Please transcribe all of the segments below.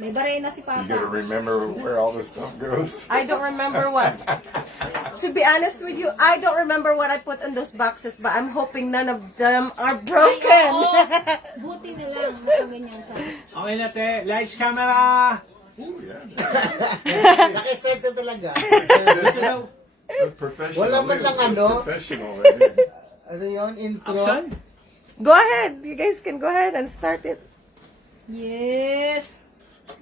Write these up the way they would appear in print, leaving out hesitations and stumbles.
May barena si You gotta Papa. remember where all this stuff goes. I don't remember what. To be honest with you, I don't remember what I put in those boxes, but I'm hoping none of them are broken. Buti na lang. Nakaganyan ka. Okay na, te. Lights, camera! Ooh, yeah. Naki-set na talaga. That's professional. Wala man This lang is ano. Professional right here. Ano yun? Intro? Action? Go ahead. You guys can go ahead and start it. Yes.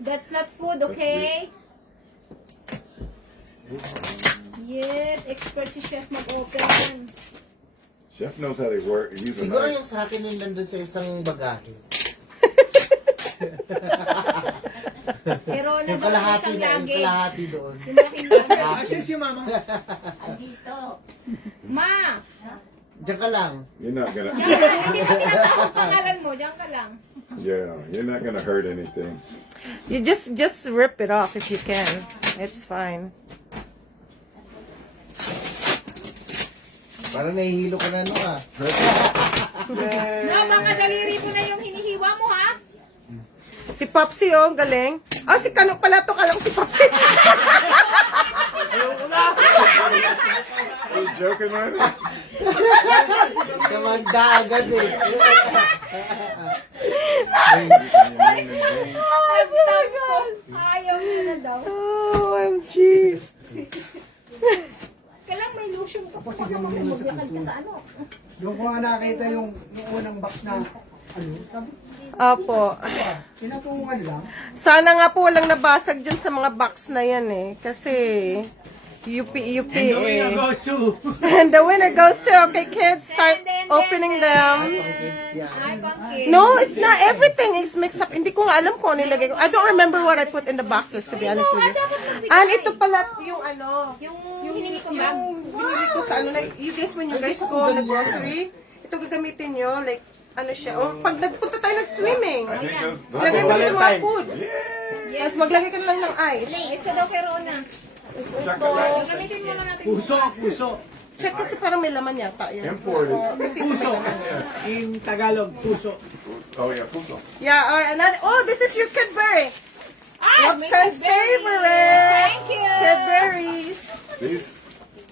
That's not food, okay? Yes, expert si Chef mag-open. Chef knows how they work. He's a Siguro knife. yung sa akin yung nandun sa isang bagahe. Pero na Yung daw ang kalahati isang na, yung lagi. kalahati doon. Yung malaking number. Asis yung mama. Ma! Diyan ka lang. You're not gonna. Diyan ka lang. Hindi mo tinatawag ang pangalan mo. Diyan ka lang. Yeah, you're not gonna hurt anything. You just rip it off if you can. It's fine. Parang nahihilo ka na ano ah. No, mga daliri mo na yung hinihiwa mo, ha? Si Popsy, oh, ang galing. Ah, si Kano pala to. Kala ko si Popsy. You joking, man? Kamanda agad eh. Ayaw mo na daw. Oh, OMG. Kailang may lotion ka pa pag maglakad ka sa ano. Doon ko nga nakita yung unang box na ano, Opo. pinatungan lang. Sana nga po walang nabasag dyan sa mga box na yan eh. Kasi, UP And the winner eh. goes to... And the winner goes to, okay kids, start opening them. Kids yan. Ay, pangkin. No, it's not everything is mixed up. Hindi ko nga alam kung ano nilagay ko. I don't remember what I put in the boxes, to be honest with you. And ito pala yung ano, Yung hiningi ko bag. yung binili ko sa ano, like, you guys, when you guys go on the grocery, ito gagamitin nyo, like, ano siya, oh, pag nagpunta tayo nag-swimming, I think those. lagay mo yung mga food. Yeah. Tapos maglagay ka na lang ng ice. Isa daw kay Rona. Chocolate. Gamitin muna natin Puso, bukas. puso. Check kasi parang may laman yata yun. Imported. Kasi Puso. In Tagalog, puso. Oh yeah, puso. yeah, or another, oh, this is your Cadbury. Ah, Roxanne's may Cadbury. favorite. Thank you. Cadburies.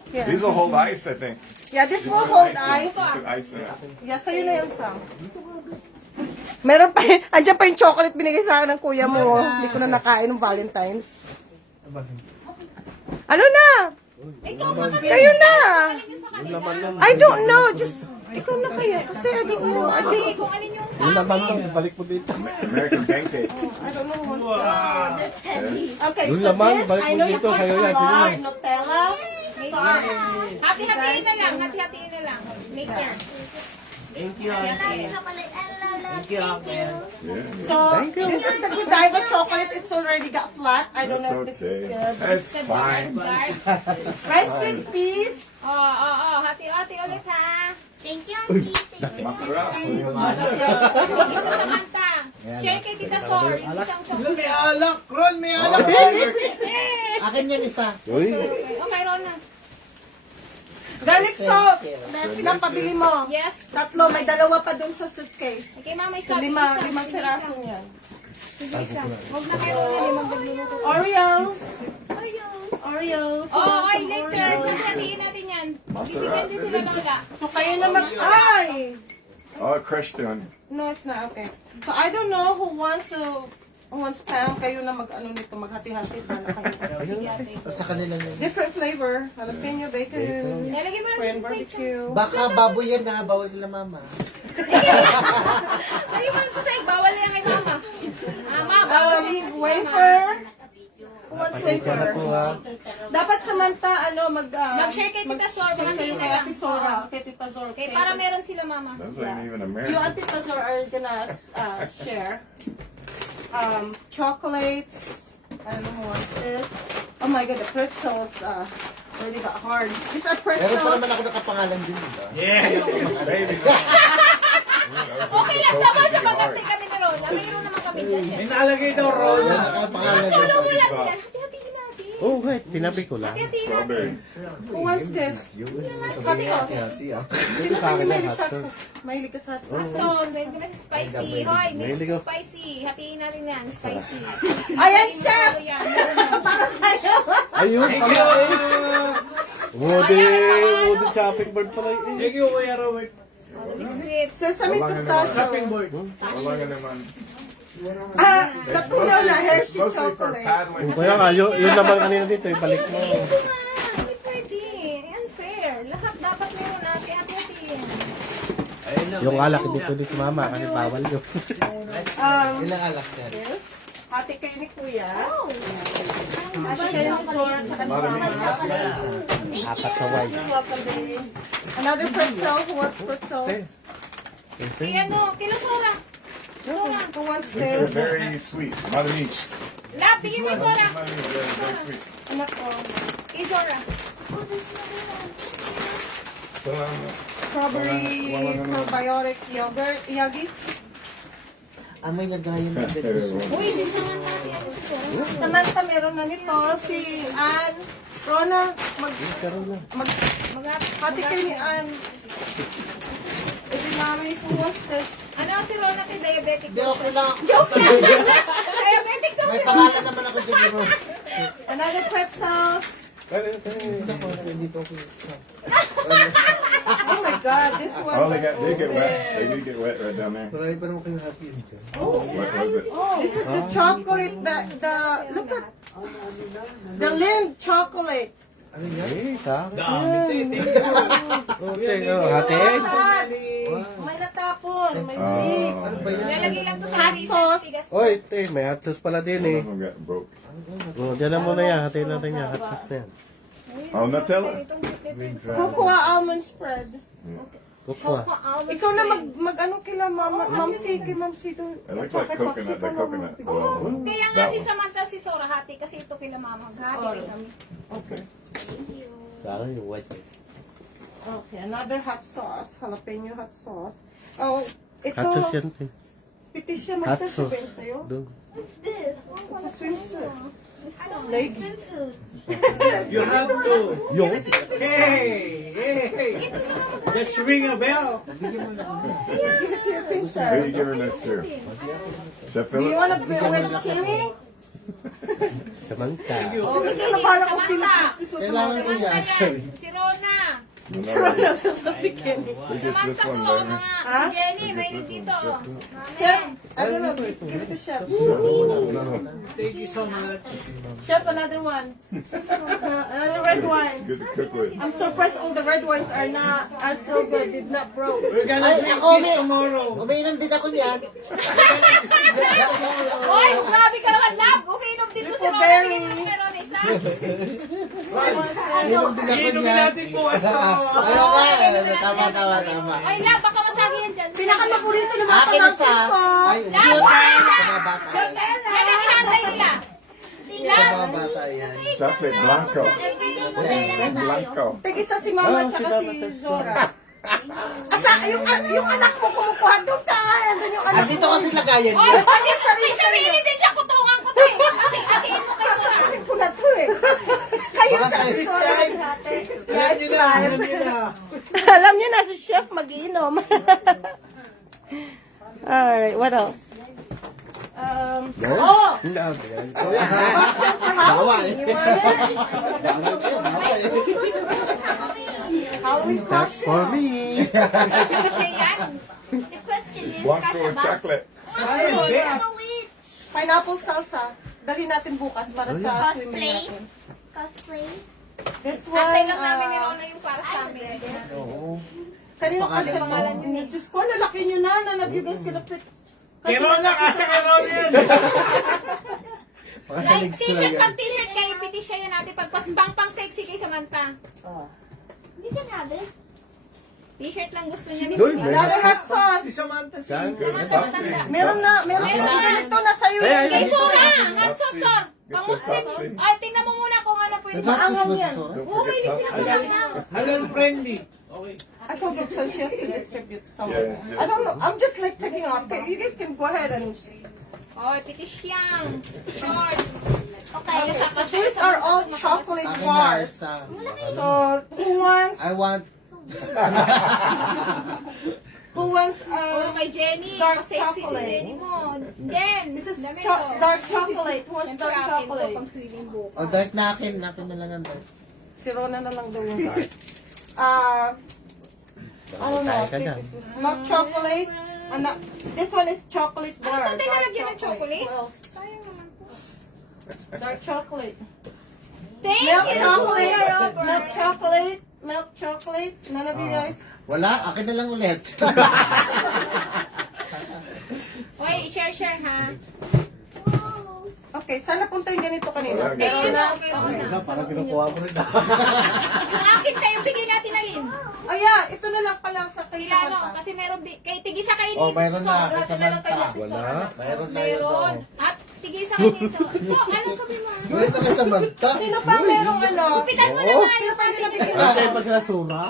These will hold ice, I think. Yeah, this will hold ice. Put ice in it. Yeah, sa'yo na yung Sam. Meron pa, andyan pa yung chocolate binigay sa akin ng kuya mo. Hindi ko na nakain ng Valentine's. Ano na? Ikaw ba kasi? Kayo na. Sa kanila. I don't know. Just, ikaw na kaya. Kasi I think, I think, Kung alin yung sa akin. Balik mo dito. American pancake. I don't know what's that. Okay, Yung so laman, this, balik I mo know you dito, put kayo yan, some tingnan. lard, Nutella. Hati-hatiin na lang. Hati-hatiin na lang. Later. Thank you, Auntie. Thank you, Uncle. Yeah. So, this is the Godiva chocolate. It's already got flat. I don't know if That's this is okay. good. That's fine. Rice Krispies. Hati-hati ulit, ha? Thank you, Auntie. Masarap. Isa sa kanta. Share kay Tita Sor. Isang chocolate. May alak, Ron, may alak. Akin yan isa. Oh, mayroon na. Garlic salt. Na pinapabili mo. Yes. Tatlo. May dalawa pa dun sa suitcase. Kay Mama So, isa. limang piraso niyan. Isa. Huwag na kayo limang magluluto. Oreos. Oreos. Oh, ay, later. Hati-hatiin natin yan. Bibigyan din sila ng ala. So, kayo na ay! Oh, crushed one. No, it's not. Okay. So, I don't know who wants Pam, kayo na mag-ano nito, maghati-hati para kayo. Sige, ate. Sa kanila na yun. Different flavor. Jalapeno, bacon, Nalagay mo lang Korean sa side. barbecue. Baka baboy yan na, bawal sila mama. Lagay mo lang sa side. Bawal yan kay Mama. Mama, bawal sa iyo si Mama. Wafer. Who wants wafer? Po ha. Dapat Samantha, Mag-share kay Tita Sor. Baka kayo hindi kay na Ate lang. Sora, kay Tita Zor. Okay, para meron sila, Mama. Those aren't even You American. and Tita Zor are gonna share. Chocolates. I don't know who wants this. Oh my god, the pretzels already got hard. These are Meron pa pretzels. naman ako nakapangalan din, di ba? Yeah. Baby. Okay lang naman sa pagkantay kami ni Rola. Mayroon naman kami dyan. May nalagay daw, Ron. Yan, nakapangalan din. Solo mo lang Isa. yan. Hati-hatiin natin. Oh, wait. Tinabi ko lang. Strawberry. Who wants this? Hot sauce. Sino sa inyo mahilig sa hot sauce? Mahilig ka sa hot sauce? Sauce, may spicy. Hoy, may Mahilig ako. spicy. Hatiin na rin yan, spicy. Ayan, chef! Ano yan? Para sa'yo. Ayun, pala eh. Wode chopping board pala eh. Thank you, Kuya Robert. Oh, the biscuits. Sesame pistachio. Board. Wala nga naman. Tatlo na Hershey It's mostly for chocolate. paddling. Kaya nga, yun naman kanina dito, ibalik mo. Hindi ko nga. Hindi pwede. Unfair. Lahat dapat meron natin. Atin. Yung alak, hindi pwede sumama kasi bawal yun. Ilang alak yan? Yes. Ate kayo ni Kuya. Ate kayo ni Zora. Tsaka ni Mama. Apat sa white. You're welcome, baby. Another pretzel. Who wants pretzels? Kaya ano, kinusura. Who wants These are this? very sweet. Matamis. Lap, bigyan mo yung Zora. Matamis, very sweet. Anak ko. Kay Zora. Strawberry probiotic yogurt. Yogis. May lagayan na Uy, sisangan natin. Ano ito? Samantha, meron na nito. Si Ann. Rona, hati kayo ni Ann. Ito mami, who wants this? Ano si Rona kay diabetic? Hindi, okay lang. Joke yan! Diabetic daw May si pangalan naman ako dyan. Another pretzels. Dito ako. Oh my God, this one. Oh, they get wet. They do get wet right down there. Marami pa naman kayo happy dito. What was it? This is the chocolate, look at, the Lind chocolate. Ano yan? Eh, sa akin. Dami. Okay, hati. May natapon, may leak. Ano ba yan? Lalagay lang to sa Hot sauce. Oy, may hot sauce pala din eh. Some of them got broke. Oh, dyan na muna yan. Hatiin natin yan. Hot sauce na yan. Oh, Nutella. Cocoa almond spread. Kukwa. Ikaw na ano kila mamsi, kay mamsi doon. It looks like coconut. The coconut. Oh, Kaya nga that si one. Samantha si Sora hati kasi ito kila mama. Hati kami. Okay. Sa akin yung white. Okay, another hot sauce, jalapeno hot sauce. Oh, ito, Hot sauce yan. eh. pitis siya, Hot magta siya sauce. ba sa'yo? Doon. What's this? It's a swimsuit. Lady. Swimsuit. You have to. Yo! Hey! Just ring a bell. Give it to your Who pinsan. you giving this to? Chef Do you Philip? wanna be with Kimi? Samantha. Oh, Hindi bigyan na ni para si kung sino Samantha. si Kailangan ko yan. Samantha yan. Si Rona. No, no, Sabi Kimi. Who gets this Samantha one, ko, baby? mga. Ha? Si Jenny, may dito. Chef, I don't know, give it to Chef. Thank you so much. Chef, another one. Another red wine. Good to cook with. I'm surprised all the red wines are so good, did not broke. We're gonna Ay, drink ako, this tomorrow. Umiinom din ako niyan. Oy, grabe ka naman, love. Umiinom dito si Rona. Berry. Bigyan mo meron isa. Umiinom din ako Iinumin niyan. natin bukas to. Ayaw nga. Tama. Ay, love, baka masagi yan dyan. Pinakamakulit to ng mga Akin isa. pamangkin ko. Ay, umuwi. Sa mga bata. Yan ang inantay nila. Sa mga bata yan. Chocolate Blanco. Blanco. Tig-isa si Mama at saka si Zora. Asa, yung anak mo kumukuha doon ka. Andun yung anak Andito kasi lagayan Oy, niya. pati sabihin din siya, kutungan ko to eh. Kasi atiin mo kay Sora. Sasakin ko na to eh. Kayo Baka sa sa- si Zora naghati. Yeah, it's Alam live. niyo na. Alam niyo na, si Chef mag-iinom. Alright, what else? Oh! Love yan. Question for Halloween. You want it? Halloween That's for costume. me. Kasi yan. The question is, Blanco kasha with ba? chocolate. I'm a witch. Pineapple salsa. Dalhin natin bukas para sa swimming Cosplay. natin. Cosplay. This one, Antay lang namin ni Rona yung para sa amin. kanino pa siya naman? Diyos ko, lalaki nyo na you guys can fit. Kay Rona, kasha kay Rona yan. Baka sa Like legs ko t-shirt, lang pag yan. t-shirt kayo, pitisya yan natin. Pag pang sexy kay Samantha. You can have it. T-shirt lang gusto niya ni Doy, Rona. may- Another hot Si sauce. Samantha si. Good Topsy. Meron na ganito na sa'yo. Kay Sora! Hot sauce, Sor! Get Pang the Muslim. Topsy. Ay, tingnan mo muna kung ano pwede. Nasa Maanghang sus yan. mo Don't Oo, may forget sila Topsy. sa lang. Halal friendly. Okay. I told Roxanne she has to distribute some. Yeah, yeah. I don't know. I'm just like taking off. Okay, you guys can go ahead and. Oh, pitisyang. Shorts. Okay, So these are all chocolate Akin na, bars. isa. So who wants I want Oh, kay Jenny. dark Sexy si chocolate. Jenny mo. Jen, This is dami dark chocolate. Who wants Siyempre, dark akin to chocolate? pang swimming book. oh, dark na akin na lang ang dark. Si Rona na lang daw yung dark. I don't know. I think this is milk chocolate. And this one is chocolate bar. Ano tayo dark nalagyan ng chocolate? Who else? Sayang naman to. Dark chocolate. Thank Milk you, chocolate. Kuya Robert. Milk chocolate. Milk chocolate. None of you guys? Wala, akin na lang ulit. Oy, share ha. Okay, saan napunta yung ganito kanina? Wala, Kay ganito. ano, kay Rona. Parang kinukuha mo rin ah. Yung akin tayo, bigay natin na rin. Oh yeah, ito na lang pala sa kay Kailangan, Samantha. kasi meron, kay tigisa kayo Oh, mayroon na, kay Ito na lang kay Samantha. Samantha. Wala. Mayroon na yun. Meron. At tigisa kayo. So, ano sabi mo? Mayroon na kay Samantha. Sino pa merong ano? Pitan mo na nga Sino yung pa nila atin. bigyan? Ate, pag sila sura.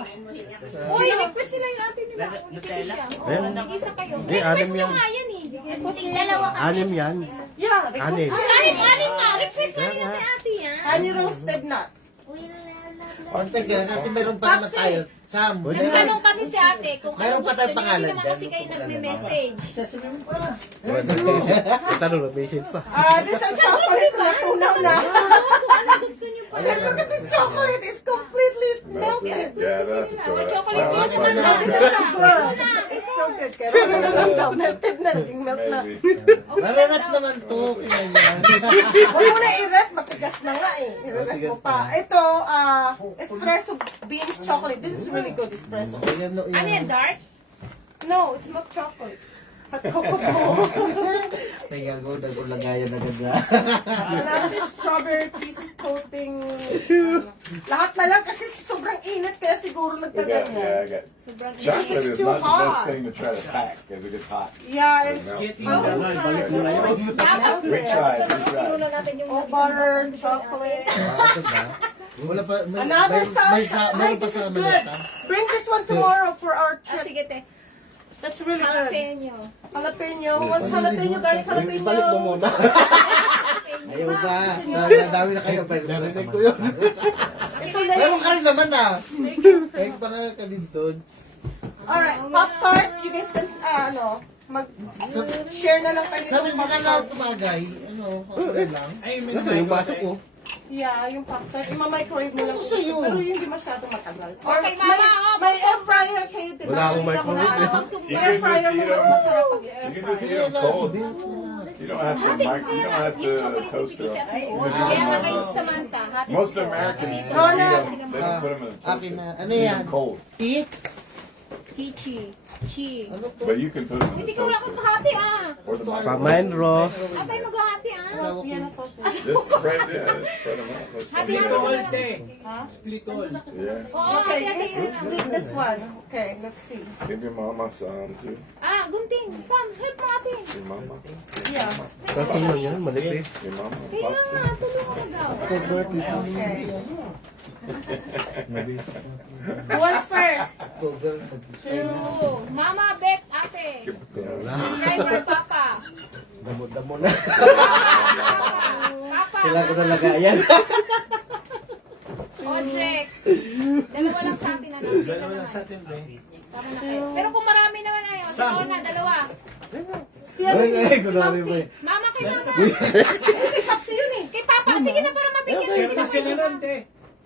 Uy, request nila yung atin nila. Nutella? Oo, tigisa kayo. Hindi, Request anim nyo yan. nga yan eh. Dalawa ka. Anim yan. Yeah, request Anim. Anim nga. Request nga nila si ate yan. Honey roasted nut. Konti ka kasi meron pa naman tayo. Sam, Nagtanong kasi si ate kung Meron ano pa gusto tayong niya. pangalan Hindi naman dyan. kasi kayo nagme-message. Tanong, nag-message pa. These are chocolates na natunaw na. Kung ano gusto niyo pa. Look at this chocolate. It's completely melted. Yeah, that's May chocolate Wow, din ako na. naman. This is so good. It's so good. Kaya ano na lang daw. Melted na. Naging melt na. Naranap naman to. Kaya yan. Huwag mo na i-ref. Matigas na nga eh. I-ref mo pa. Ito, espresso beans chocolate. This is really good espresso. Ayan, no, Ano yan, dark? No, it's milk chocolate. At cocoa po. May gago, nagulagayan agad na. Another strawberry pieces coating. Lahat na lang kasi sobrang init kaya siguro nagtagal mo. Yeah, I got Sobrang chocolate It's is too not the best hot. thing to try to pack as it gets hot. Yeah, it's It melts. balik mo na yun. We tried, we tried. Pinuno natin yung Oh, butter, chocolate. Wala pa, may, Another may, salsa. may, Ay, meron pa this sa is good. Manila. Bring this one tomorrow for our Ah, trip. sige te. That's really good. Jalapeno. Jalapeno. What's jalapeno? Garlic jalapeno. Balik mo muna. Ayaw ba? Dami na kayo. Narinig ko yun. Ito lang. Meron ka rin naman ah. Kahit pa nga ka din doon. Alright, Pop Tart. You guys can, mag-share na lang kayo Sabi ng hindi Pop ka na Tart. tumagay. Ano, okay lang. Ano yung baso ko? Yeah, yung Pop Tart. Ima-microwave mo lang. sa'yo. Pero yung hindi masyado matagal. Or Okay, Mama, may air fryer kayo, diba? Wala akong microwave. Air fryer mo mas masarap pag air You can just fryer. eat them cold. You don't have to you don't have to toast them. Kaya nga kayo sa Samantha. Hati Most ko. Americans eat Rona. them. They don't put them in a Akin toaster. na. Ano They eat yan? them cold. Tea? Chichi. Chi. Ano to? But you can put them in Hindi the ko wala akong toaster kahati ah. or the microwave. Pamain, Ro. Atay maghahati ah. Asawa ko. Vienna sausage. Just spread, yeah, just spread them out. Let's Hati see na that. Yeah. Oo, Okay, hati-hati this is na. this one. Okay, let's see. Give your mama some too. Ah, gunting. Sam, help mo ate. Your mama. Yeah. Karton lang yan, manipis. Your mama. Kaya Box nga, tulungan mo daw. Okay, birthday ko. Okay. Who wants first? October. Two. Mama, Bet, ate. Driver, Papa. Damo-damo na. Papa. Kailangan ko na lagayan. Odrex. Dalawa lang sa atin. Ano? Dalawa lang sa atin, Tama na kayo. Pero kung marami naman ayaw, sa na, dalawa. Si ano Ay, si ay, kunwari mo eh. Mama kay Mama. Kay Papsi yun eh. Kay Papa, sige na para mabigyan sila.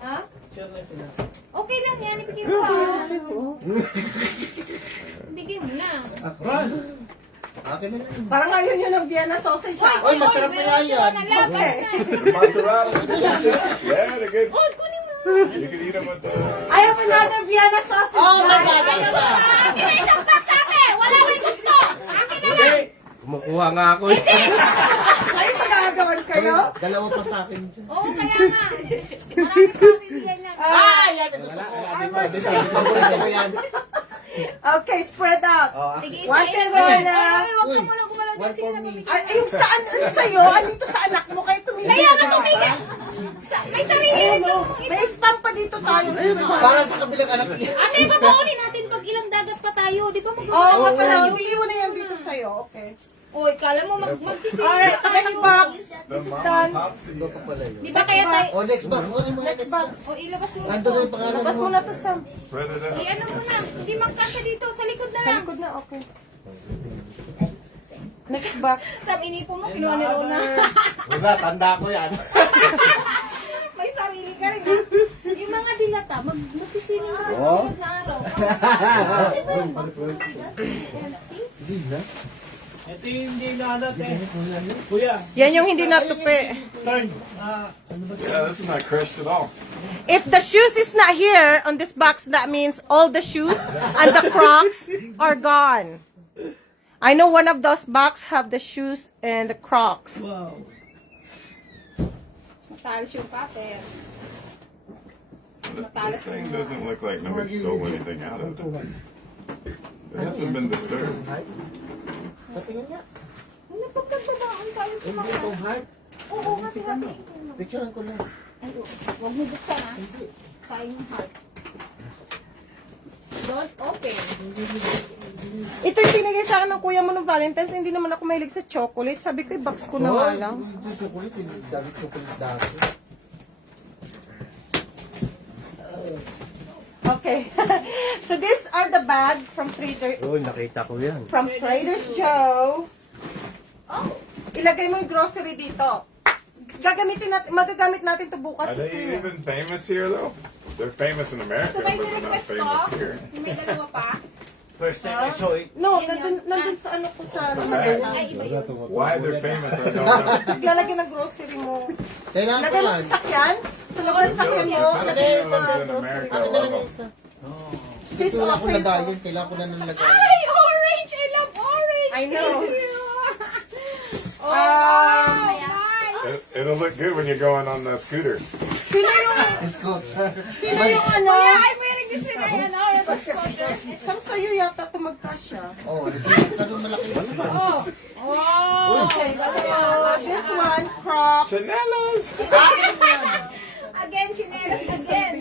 Ha? Okay lang yan, ibigay mo pa. Bigay mo na. Akin na lang. Parang ayaw nyo ng Vienna sausage ha? Oy, masarap pala yan. Okay. The mozzarella. Yeah, they're good. Oh, kunin mo. You can eat them with the. I have another Vienna sausage. Oh my guys. God! Ano ba? Akin na isang box ate. Wala kang gusto. Akin na lang. Kumukuha nga ako eh. Ay, magagawan kayo? Dalawa pa sa akin dyan. Oo, kaya nga. Marami pa bibigyan lang. Ah, yan ang gusto ko. Paborito ko yan. Okay, spread out. Oh, Sige, One isa kay yun. Rona. Ay, wag ka Uy, muna gumalaw dyan. one Sige for na, me. mabigyan. Ay, yung saan sa'yo? Andito sa anak mo kayo tumigil. Kaya nga tumigil. May sarili ito. May spam pa dito tayo. Para sa kabilang anak niya. Ate, babaunin natin pag ilang dagat pa tayo. Di ba Oo, mag-uwi? masarap. Iiwan na yan dito sa'yo. Okay. Uy, kala mo magsising. Alright, next box. The mom done. and pop seat. Ito pa pala yun. Di ba kaya tayo? O, next box. Kunin mo Next box. O, ilabas mo Ando na ito. yung pangalan Labas mo. mo na to, Sam. Spread it out. Ano mo na, hindi magkasya dito. Sa likod na Sa lang. likod na, okay. Next box. Sam, inipo mo, kinuha ni Rona. Wala, tanda ko yan. May sarili ka rin, ha? Yung mga dilata, magsisingin ka sa Oh. sunod na araw. Ito yung hindi naanap eh. Kuya, Yan yung hindi natupi. turn. Yeah, this is not crushed at all. If the shoes is not here on this box, that means all the shoes and the Crocs are gone. I know one of those box have the shoes and the Crocs. Wow. Matalas yung paper. This thing doesn't look like nobody stole anything out of it. It hasn't been disturbed. Patingin nga. Ano pagkagdadaan tayo sa Hindi mga... itong heart. Oo, nga sila. Picturean ko lang. Ay, huwag mo buksan, ha? Sayang yung heart. Don't open. Ito yung binigay sa akin ng kuya mo ng Valentine's. Hindi naman ako mahilig sa chocolate. Sabi ko, i-box ko na nga lang. Hindi chocolate. Dami chocolate dati. Okay. So these are the bag from Oh, nakita ko yan. Trader's Joe. Ilagay mo yung grocery dito. Magagamit natin to bukas. Are they even famous here, though? They're famous in America, Ito ba but yung they're not request ko? famous here. May dalawa pa? First time I saw it. No, nandun sa ano ko sa lamagay. Ay, iba yun. Why they're famous, I don't know. Lalagyan ng grocery mo. Kailangan ko Lagay mo yan. sa sakyan. Sa labas ng sakyan mo. Lagay mo sa Famous in grocery. America, Ano na lang yung isa? Sis, Gusto wala akong okay lagayin. to. Kailangan ko na ng lagayin. Ay, orange! I love orange! I know. Thank you! Oh, wow! Nice! It'll look good when you're going on the scooter. Sino yung ano? Yeah, I'm wearing this with Ayan, oh, it's a scooter. Sam sa'yo yata ito magkasya. Oo, receive ka nung malaki. Oh! Wow! Okay, so this one, Crocs. Chanelas! Again, chinelas again.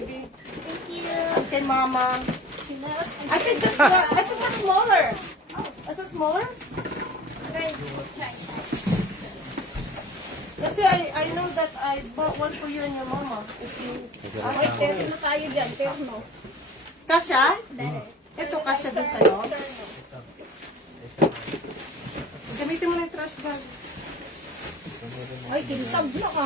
Kay Mama. Chinelas I think this one, I think that's smaller. Is it smaller? Kasi I know that I bought one for you and your mama. If you... Ay, terno tayo dyan, terno. Kasha? Ito kasha din sa'yo. Gamitin mo na yung trash bag. Ay, tintab na ka.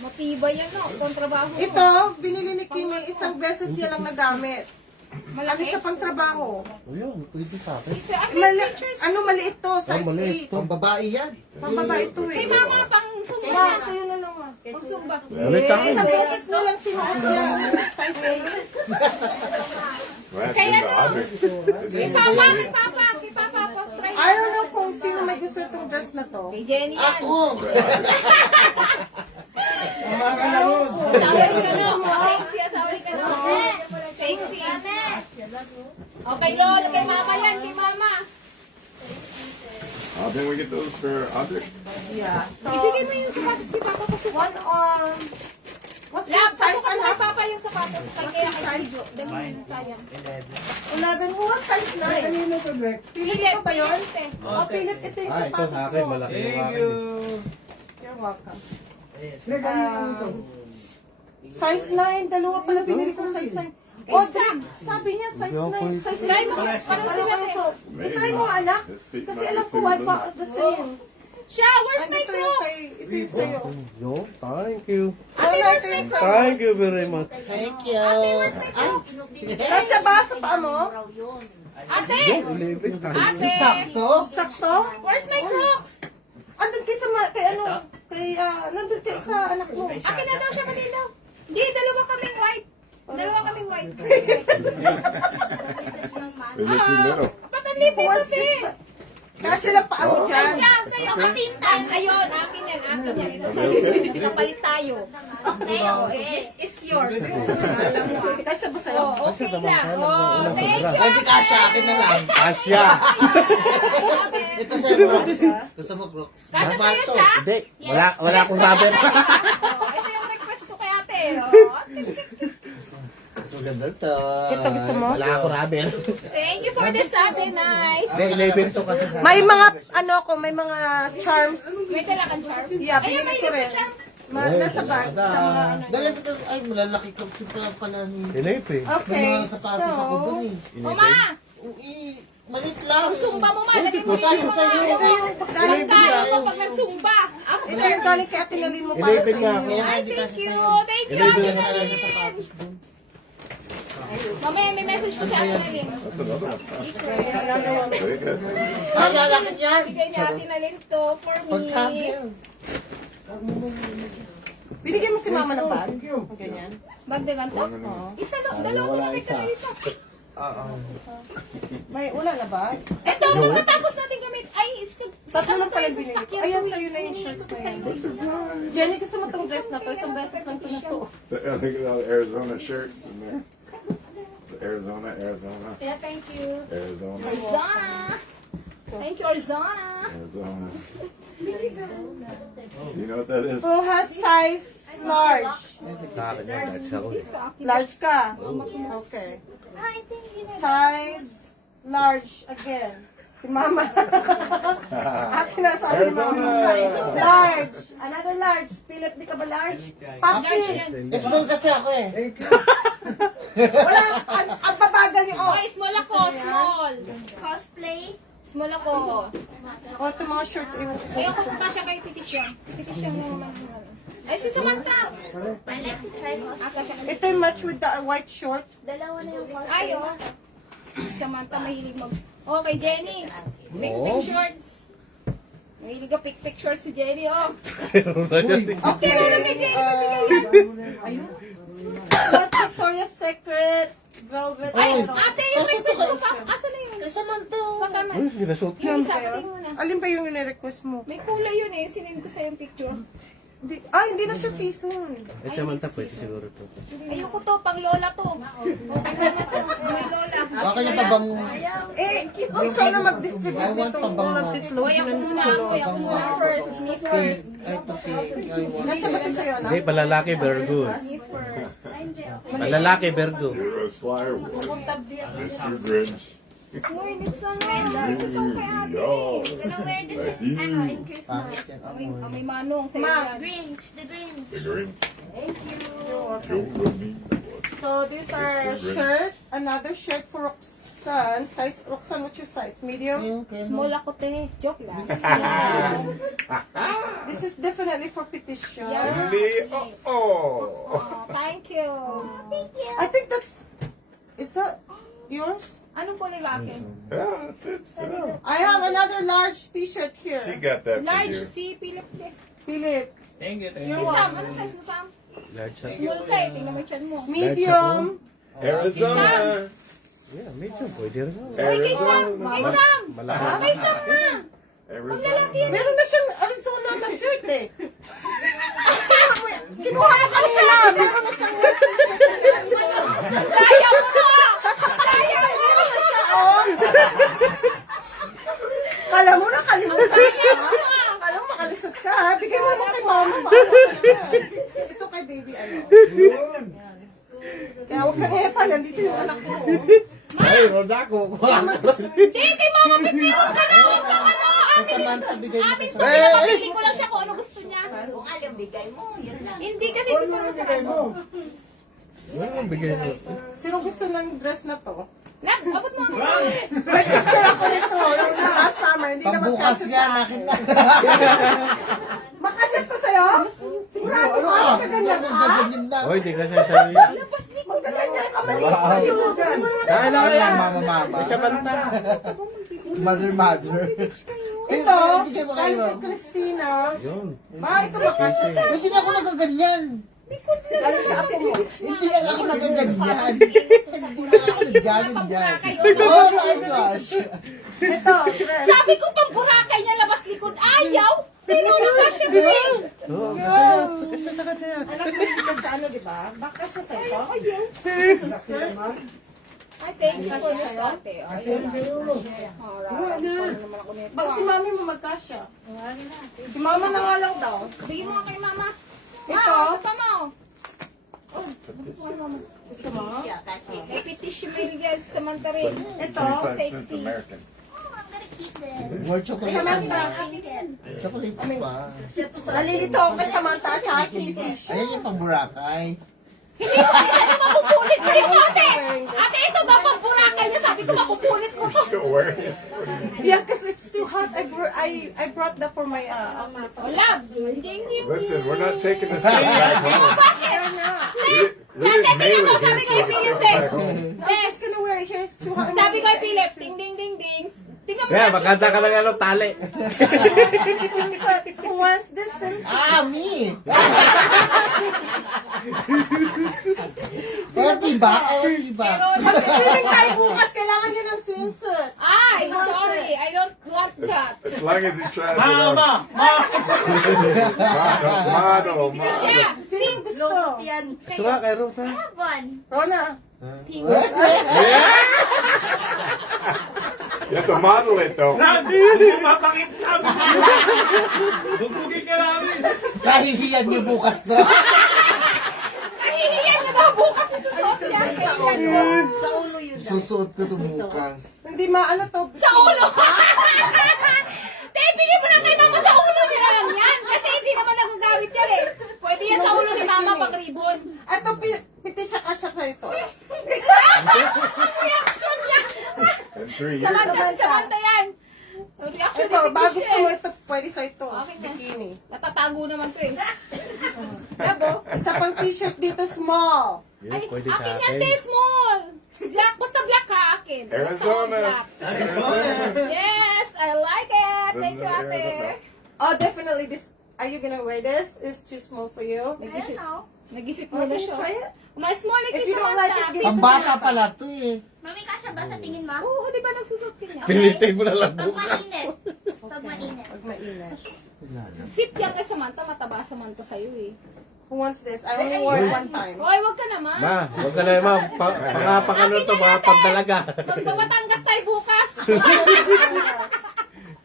Matibay yan, no? Kontrabaho. Ito, binili ni Kimi, isang beses niya lang nagamit. Ano siya pang trabaho? Oh, yun, pwede sa akin. Maliit to, size maliit 8. Pang babae yan. Pang babae ito Kay eh. mama, pang sumba. Ma, sa'yo na lang ma. Pang sumba. Ulit sa akin. Isang beses na lang sinuot niya. Size 8. Well, that's Kaya in the other. It's Kay in papa, the kay papa, kay papa. Try. I don't know kung sino may gusto itong dress na to. Kay Jenny yan. Ako! Asawari ka no. Sexy, asawari ka no. Sexy. Okay, Lolo, kay mama yan, kay mama. Then we get those for Audrey. Yeah. So, Ibigay mo yung sapatos kay papa kasi. one on... What's your Lab, size, pasok mo kay anak? papa yung sapatos. Kaya kay Tijo. Dami, sayang. 11. Who was size 9? Kanino to, Beck? Pilit ko ba yun? Oh, pilit ito yung Ah, ito sa sapatos akin, mo. malaki yung Thank akin. you. You're welcome. Beck, kanino to? Size 9. Dalawa pala binili ko size 9. Oh, Drake, sabi niya size 9. Size 9. Try mo, parang sila eh. So, try mo anak. Kasi alam ko I bought the same. Siya, where's my Ito yung Crocs? kay, ito yung sa'yo. Yo, thank you. Ate, where's my Crocs? Thank you very much. Thank you. Kasya ba sa paa mo? Ate! 11. Ate! Sakto? Sakto? Where's my Crocs? Andun kay sa, kay ano, nandun kay sa anak mo. Akin na daw siya, kanina. Hindi, dalawa kaming white. Dalawa kaming white. They get too little. Patalipin kasi. Kasya lang paa mo Ay, dyan. siya, sa'yo. Kasi ayun, akin yan, akin yan. Ito sa'yo. Nakapalit tayo. Okay, okay. This is yours. Alam mo ah. Kasya ba sa'yo? Oh, okay lang. Oh, thank you. Hindi ka siya. Akin na lang. Asya. Ito sa Brooks. Gusto mo Brooks? Kasya Smart sa'yo to. siya? Hindi, wala akong rubber. Oh, ito yung request ko kay ate. Oh. Maganda to. Ito gusto mo? Wala ako rubber. Thank you for this ate, nice. Hindi, 11 to kasi. May mga, ano ko, may mga charms. May talagang charm. Yeah, Ayun, may binili ko isa rin. charm. Nasa bag. Sa mga ano. Dalang kita, ay, malalaki ka pala ni... Tinip eh. Okay, May mga sapatos ako so, dun eh. Mama, Malit lang. sumba mo ma. Lagay mo Kasi sa'yo. ito yung pagkain tayo kapag nagsumba. Ito yung galing kay Ate Nalin mo para sa 11 nga inyo. ako. Kaya Ay, hindi thank kasi you. sa'yo. Thank you, Kaya Ate talaga Nalin. sapatos dun. Mamaya may message ko sa Ate Nalin. That's another one. Very good. Ah, lalaki yan. Bigay niya Ate Nalin to for Pagsabi me. yan. Binigyan mo si Mama ng bag. Ganyan. Bagdagan to? Isa lang, dalawa na kita isa. May wala na ba? Ito, pagkatapos natin gamit. Ay, Tatlo lang pala sa binili ko. sakyan. Ayan, sa'yo na yung shirts na yun. Jenny, gusto mo tong dress na to? Isang beses lang ito nasuot. Look at all the Arizona shirts in there. The Arizona. Yeah, thank you. Arizona. Arizona. Thank you, Arizona. You know what that is? Who has size large? Sa akin yan, large ako. Large ka? Okay. I think you know. Size large again. Si Mama. Akin na sabi ni Mama. Large. Another large. Philip, di ka ba large? Popsi. Small kasi ako eh. Wala. Ang babagal ni Okay, small ako, small. Cosplay. Small ako. O, ito mga shirts. Ayoko kung kasya kay Titisyon. Titisyon mo naman. Ay, si Samantha. I like to try cosplay. Ito yung match with the white short. Dalawa na yung cosplay. Ay, oh. Si Samantha mahilig mag... Okay, Jenny. Pick shorts. Mahilig ka pick shorts si Jenny, oh. Okay, ano na Jenny? Ayun. That's Victoria's Secret Velvet. Ay, ano. ate, yung request ko pa. Asan na yun? Isa man to. Baka man. Uy, ginasuot Yung yan. isa, pati muna. Alin ba yung nirequest mo? May kulay yun eh. Sinend ko sa yung picture. Hindi na siya season. Ay, Samantha pwede siguro to. Ayoko to, pang lola to. May lola. Baka niya pa bang... Ikaw na mag-distribute nitong all of this Hoy, ako lotion. muna ako. Ako muna first. Me first. Ito kay... Kasya ba ito sa'yo, na? Hindi, palalaki, Virgo. Me first. Palalaki, Virgo. You're a flyer. Mr. Grinch. Uy, this song na. This song kay ate. Yo. Gonna wear this ano, in Christmas. May manong sa Ma. iyo. Grinch, the Grinch. The Grinch. Thank you. Go with me. So these are shirt, another shirt for Roxanne. Size, Roxanne, what's your size? Medium? Small ako te. Joke lang. This is definitely for petition. Yeah. Oh. Oh, thank you. I think that's, is that yours? Anong po lalaki? Yeah, it fits. I have another large t-shirt She here. got that for Large you. si Philip. Philip. Thank you. Si Sam, ano size mo Sam? Large ako. Small ka eh. Tingnan mo yung chan mo. Medium. Arizona. Yeah, medyo pwede rin ako. Uy, kay Sam! Kay Sam! Malaki. Kay Sam na! Arizona. Meron na siyang Arizona na shirt eh. Kinuha na ko siya. Meron na siyang Kaya mo mo! Kaya mo! meron na siya, oh. Kala mo na kalimutan ka. Kala mo makalisot ka. Ha? Bigay mo mo kay mama. Bahala ka naman. Ito kay baby ano. Kaya huwag kang hepa. Nandito yung anak mo. Ay, wala ko. Hindi, kay mama pipinong ka na! Huwag kang ano! Sa Samantha, bigay mo Amin sa... to, pinapapili ko lang siya kung ano gusto niya. Kung alam, bigay mo. Yun lang. Hindi kasi dito na sa ano. Ano ang bigay mo? Sino gusto ng dress na to? Nak, abot mo ako. May picture ako nito. Yung sa last summer. Hindi naman Pagbukas kasi yan, sa akin na. Makasip ko sa'yo? Sigurado Ano ko ka? ka ganyan ha? Gaganyan na. Oy, di kasi sa'yo yan. Labas ni ko. Ganyan ka maliit kasi mo. Kaya lang yan. Mama. Ay, Samantha. Mother. Ito, Bigyan mo galing kayo. kay Christina. Yun. Ma, ito makasya sa'yo. Hindi na ako nagaganyan. Galing sa apo mo. Hindi na ako nagaganyan. Hindi na ako nagaganyan. Oh my gosh. Ito, dress. Sabi ko pang burakay niya labas likod. Ayaw! Pero labas siya din. Oo, kasi sa kanya yan. Anak mo hindi ka sa ano, di ba? Baka siya sa ito. Ay, thank you for this ate. Baka si mami mo magkasya. Si mama na nga lang daw. Bigyan mo kay mama. Ito. Ma, ito pa mo. Gusto mo? May petition may ligay sa Samantha rin. Ito, 25 cents sexy. American. I'm gonna keep this. More chocolate. Samantha. Chocolates pa. Nalilito ako kay Samantha at saka kay Tish. Ayan yung pang-Boracay. Hindi ko isa mapupulit sa'yo, ate! Ate, ito ba pampurakan niya? Sabi ko mapupulit mo to. Still wearing it. Yeah, because it's too hot. I brought that for my Wala. Hindi niyo. Listen, we're not taking this stuff back home. We Dati, didn't mail tingnan mo, it sabi ko here, so ipilip it's eh. back home. Yes, gonna wear it here. It's too hot. sabi ko ipilip. Ding, ding, ding, ding. Tingnan mo Kaya, na. maganda ka ng ano, tali. Who wants this? Ah, me! O, diba? O, diba? Pero, Mag-swimming tayo bukas. Kailangan nyo ng swimsuit. ay, sorry. I don't want that. As long as he tries it on. Mama! Model. Siya. Sino gusto? Ito nga, kay Rota. Have one. Rona. You have to model it though. Hindi mo mapakita sa amin. Bubugin ka namin. Kahihiyan niyo bukas na. Nahihiyan na daw bukas isusuot niya. Sa ulo yun. Susuot ko ito bukas. Hindi maano to. Sa ulo! Te, bigyan mo na kay mama sa ulo niya na lang yan. Kasi hindi naman nagagamit yan eh. Pwede yan sa ulo ni mama pag ribbon. Ito, pitisya ka siya ito. Ang reaction niya! In 3 years. Samantha yan. Ang reaction Ito, ni bago Pitisha gusto mo eh. ito, pwede sa ito. Okay na. Bikini. Natatago naman to eh. Yabo. Isa pang t-shirt dito, small. Ay, Pwede sa akin yan, akin. te, small. Black, basta black ka akin. Basta Arizona. black. Yes, I like it. Thank you, ate. Oh, definitely this. Are you gonna wear this? It's too small for you. I don't know. Nag-isip Oh, mo na can you siya. try it? Mas small like If you don't like it, give it Ang to bata Samantha. pala to eh. Mami, kasha ba sa tingin mo? Oo, di ba nagsusot ka niya? Pilitin mo na lang Pag bukas. mainit. Pag mainit. Pag mainit. Fit yan kay Samantha, mataba Samantha sa'yo eh. Who wants this? I only wore it one time. Hoy, wag ka naman. Ma, huwag ka na naman. Mga pang-ano to, mga pagdalaga. Magbabatangas tayo bukas.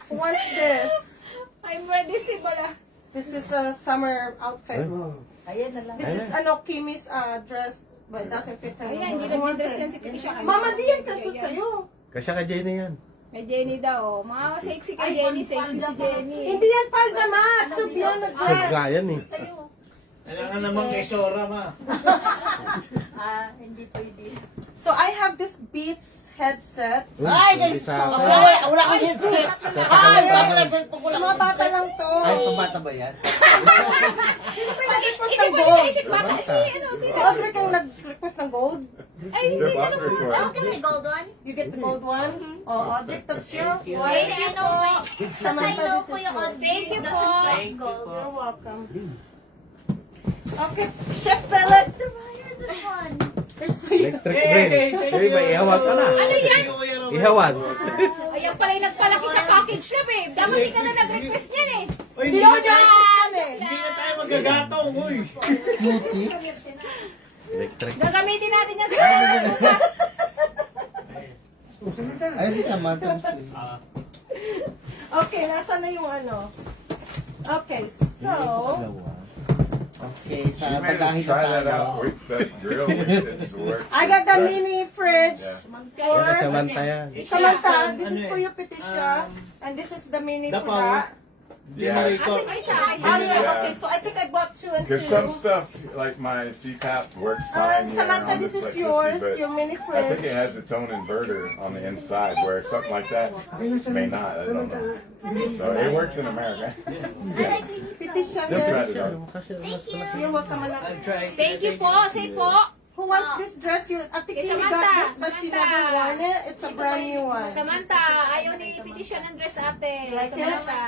Who wants this? I'm ready si Bala. This is a summer outfit. This is Kimi's dress, but it doesn't fit her. Ayan, hindi Who wants nag-dress yan it? si Pitisha. Mama, di yan kaso sa'yo. Kasya ka, Jenny yan. Kay Jenny daw. Mga sexy kay Jenny, sexy si Jenny. Hindi yan palda, ma. Chub yan na dress. Sabga yan eh. Kailangan naman kay Sora, ma. So I have this Beats headset. Ay, guys! Sa akin. Wala akong headset! Ay, bago lang sa Sa mga bata lang to. Ay, pambata ba yan? Nag-request Hindi ng mo gold. sa isip bata. Si Si Audrey kang nag-request ng gold. Ay, hindi ka naman. I'll get the gold one. You get the gold one. Oh, Audrey, that's your Kasi one. I know my... Samantha, I know this po is yung yours. odd Thank you doesn't po. get gold. You're welcome. Okay, Chef Pellet. Here's this one. Here's for you. Electric brain. Hey, may ihawan ka na. Ano yan? Ihawan. Ayan pala yung nagpalaki sa package na, babe. Dapat di ka na nag-request yan eh. Uy, Hindi ako nag-request yan eh. Hindi na tayo magagatong, uy. Cutie. Electric. Gagamitin natin yan sa bukas. Ay, si Samantha. Okay, nasa na yung ano? Okay, so... Okay, She sa made us pagkahit try that tayo. out with that grill. It's worked. I got the mini fridge Yan for... sa Samantha yan. Samantha, this is for you, Patricia. And this is the mini for Dapaw. that. Yeah. Asan yung isa? Oh, yeah, okay, so I think I bought two and two. Because some stuff, like my CPAP, works fine here Samantha, on this this is yours, electricity, your mini but I think fridge. it has its own inverter on the inside, where something like that may not. I don't know. So it works in America. I like this. Patricia, They'll try here. it out. Thank you. You're welcome, anak. I'll try. Thank you po. Say po. Who wants this dress? Your Ate Kay Kini got Samantha, this, but she Samantha. never won it. It's a brand new one. Samantha, ayaw ni petition ng dress ate. Like it? Samantha.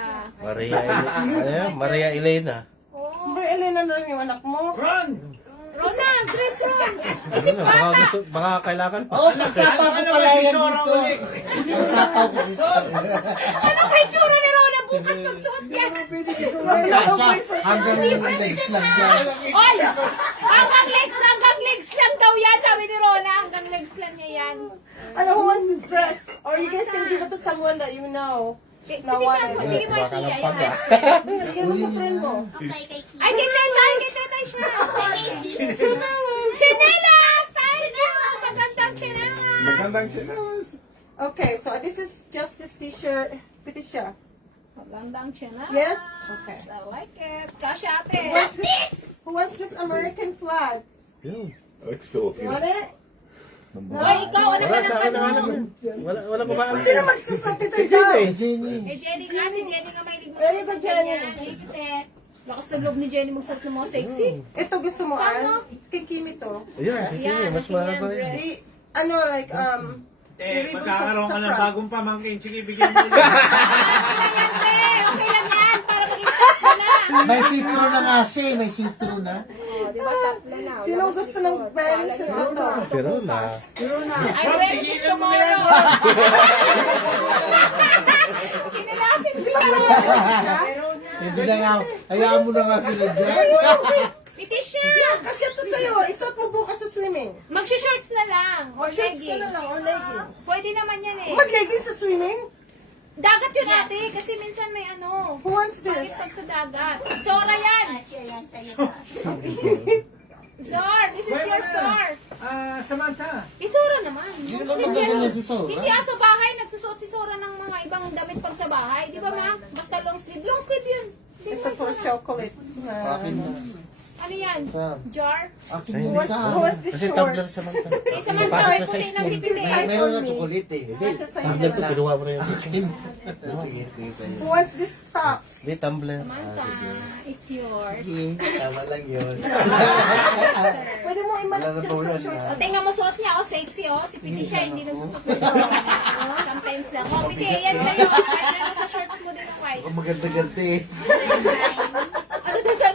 Maria Elena. Oh. Bro, Elena na rin yung anak mo. Run! Rona, dress Ron. Ano, baka kailangan pa. Oh, pagsapaw ko pala yan dito. Pagsapaw ko dito. Anong may tsura ni Rona? Bukas magsuot yan. Kasha, hanggang legs lang yan. Oy! Hanggang legs lang daw yan. Sabi ni Rona, hanggang legs lang niya yan. Ano, who wants this dress? Or you guys can give it to someone that you know. Petition po, hindi mo Baka lang ikaya pag yung best friend. Bigyan mo sa friend mo. Okay, kay Kim. Ay, kay Tetay siya. Kay Casey. Chinelas! Thank you! Magandang chinelas! Magandang chinelas. Okay, so this is just this t-shirt. Pwede siya. Magandang chinelas. Yes? Okay. I like it. Kasha ate. Who wants this American flag? Looks You Filipino. want it? Hoy, ikaw, ano ka naman? Wala kumaan. Sino magsusot ito ikaw? Eh, Jenny. Eh, Jenny nga, si Jenny nga may Very good, Jenny. Lakas ng loob ni Jenny magsuot ng mga sexy. Ito gusto mo, An? Kay Kimi to. Ayan, sige, Yan, mas mahaba yun. dress. Ano, like, Magkakaroon ka ng front. bagong pamangkin. Sige, bigyan mo. Okay lang yan, para maging tatlo na. May see-through na nga siya, may see-through na. Oh, di ba tatlo na? Sino gusto ng pairing sa gusto? Pero na. I'm ready this tomorrow. Chinelasin ko Hindi na nga, hayaan mo na nga sila dyan. Leticia! Kasi ito sa'yo, isuot mo bukas sa swimming. Magsha-shorts na lang. Or Shorts ka na leggings. lang, or leggings. Pwede naman yan eh. Mag-leggings sa swimming? Dagat yun ate, kasi minsan may ano. Who wants this? Pag sa dagat. Sora yan! Zor, this is your Zor. Samantha. Isora naman. Hindi Long naman sleeve maganda yan. si Sora. Hindi sa bahay, nagsusuot si Sora ng mga ibang damit pag sa bahay. Di ba ma? Basta long sleeve. Long sleeve yun. Hindi Ito mo for isa. chocolate. Akin na. Ano yan? Sa- Jar? Akin Ay, mo Who wants sa... this Kasi tumbler shorts? sa manta. Eh, sa mga Pasok tayo na sa puti ng school. bibili. Meron na chocolate eh. Kasha sa'yo. Tumbler to, kinuha mo na yun. Sige, sige sa'yo. Who wants this top? Hindi, tumbler. Samantha, it's yours. Sige, tama lang yun. Pwede mo imatch Wala na dyan po sa yan, short. ha? Tingnan mo suot niya, sexy Si Piti siya, hindi nagsusuot nito. Sometimes lang. Piti, yan sa'yo. Kahit ano sa shorts mo din white. Ang maganda-ganda eh. Ano to sa...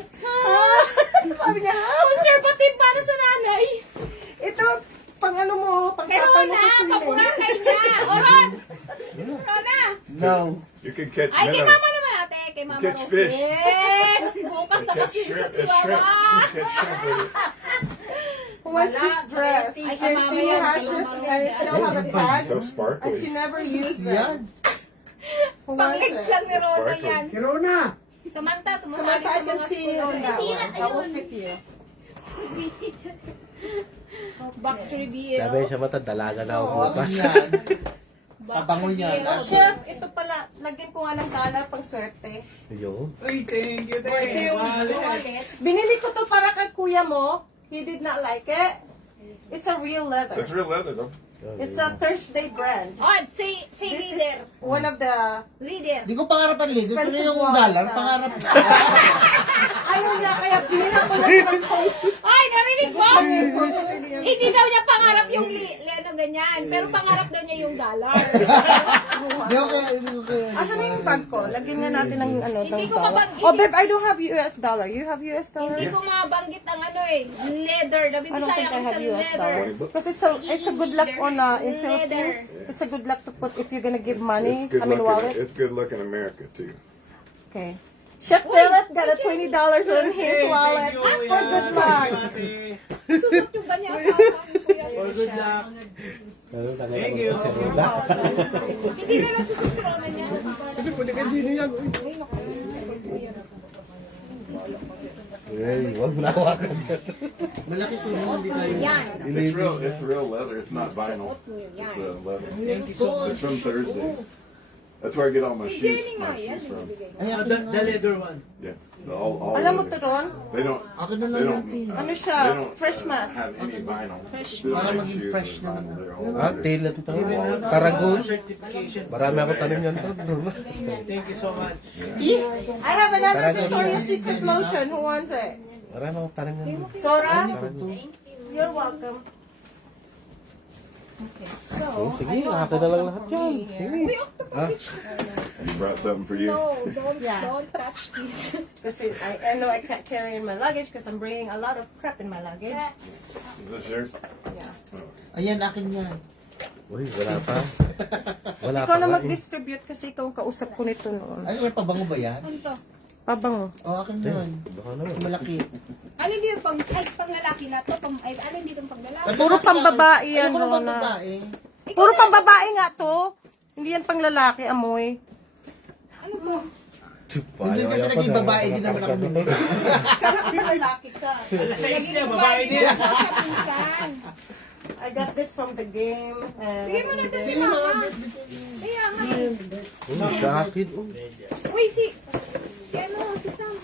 Sabi niya, ha? Conservative para sa nanay. Ito, pang ano mo, pang Pero kapal mo na, sa swimming. papurakay niya. Oron! Rona! No. You can catch Ay, kay minnows. mama naman ate. Kay mama Catch Rose. fish. Yes! Bukas na Catch kasi shrimp. si It's shrimp. mama. Catch shrimp with it. Who wants this dress? Ay, She mama yan. has this, I still have a tag, So and she sparkly. never used Yan. it. Who Pang wants legs it? lang ni Rona Sparkle. yan. Kirona! Samantha, sumasali Samantha, sa I can mga see you on that school. one. That will fit you. Box reveal. Sabi siya mata, dalaga na ako Oo, akin bukas. yan. Box Pabango yan. reveal. Chef, ito pala, lagyan ko nga ng color pang swerte. Yun. Uy, thank you, thank you. Wallet. Binili ko to para kay kuya mo. He did not like it. It's a real leather. It's real leather though. It's a Thursday brand. Oh, say This leader. is one of the... Leader. Di ko pangarap ang leader, pero Expensive yung wallet, dollar, ah. pangarap. Ayaw niya, kaya pinila ko lang ng coach. Ay, narinig mo? Yung coach earlier. Hindi daw niya pangarap yung ano ganyan. Pero pangarap daw niya yung dollar. Di ko kaya, di ko kaya. Asan na yung bag ko? Lagyan nga natin ng ano, Hindi ng ko dollar. mabang- Oh, babe, I don't have US dollar. You have US dollar? Hindi ko mabanggit ang ano eh. Leather. I don't Nabibisaya think I ako sa have US dollar. leather. Because it's a good luck on in Philippines. It's a good luck to put if you're gonna give money. It's good I mean wallet. looking. It's good looking America too. Okay. Chef Philip got a $20 on his wallet for good luck. Susot yung ba niya sa akin? For good luck. Thank you. Hindi na lang susot si Rona niya. Hey, wag na hawakan. Malaki sumo, hindi tayo. Yan. It's real leather. It's not vinyl. It's leather. Thank you so much. It's from Thursdays. That's where I get all my shoes. Jenny nga My yan. shoes from. Ay, Oh, akin the na. leather one. Yeah. All Alam mo leather. to, Ron? They don't. Akin na They lang don't. natin. Ano siya? They don't Fresh mask. have any vinyl. Fresh They don't Para make maging shoes fresh with na vinyl. They're all Ah, leather. tailan to. Even have Taragon. certification. Marami akong tanong yan to. Thank you so much. I have another Victoria's Secret lotion. Who wants it? Marami akong tanong yan. Sora? Taragon. You're welcome. Oh, sige, lahat na lang lahat yan. Sige. Ah, You brought something for you. No, Yeah. don't touch this. Because I know I can't carry in my luggage because I'm bringing a lot of crap in my luggage. Is this yours? Ayan, akin yan. uy, wala pa. Wala Ikaw pa na nga eh. mag-distribute kasi ikaw ang kausap ko nito noon. Ano yung pabango ba yan? Ano to? Pabango. O, akin yan. Baka naman. Malaki. Alin dito pang, ay, pang lalaki na to? Pang, ay, alin dito pang lalaki? Puro pambabae yan, Ayoko naman Rona. babae. Puro pambabae nga to. Hindi yan pang lalaki, amoy. Ano to? Minsan kasi naging babae din naman ako dun. Kala ko lalaki ka. Alas 6 niya, babae din. Pinsan. I got this from the game. And Bigyan mo na ito si Sino Mama. mga Kaya nga. Sa akin. Uy, si Sam.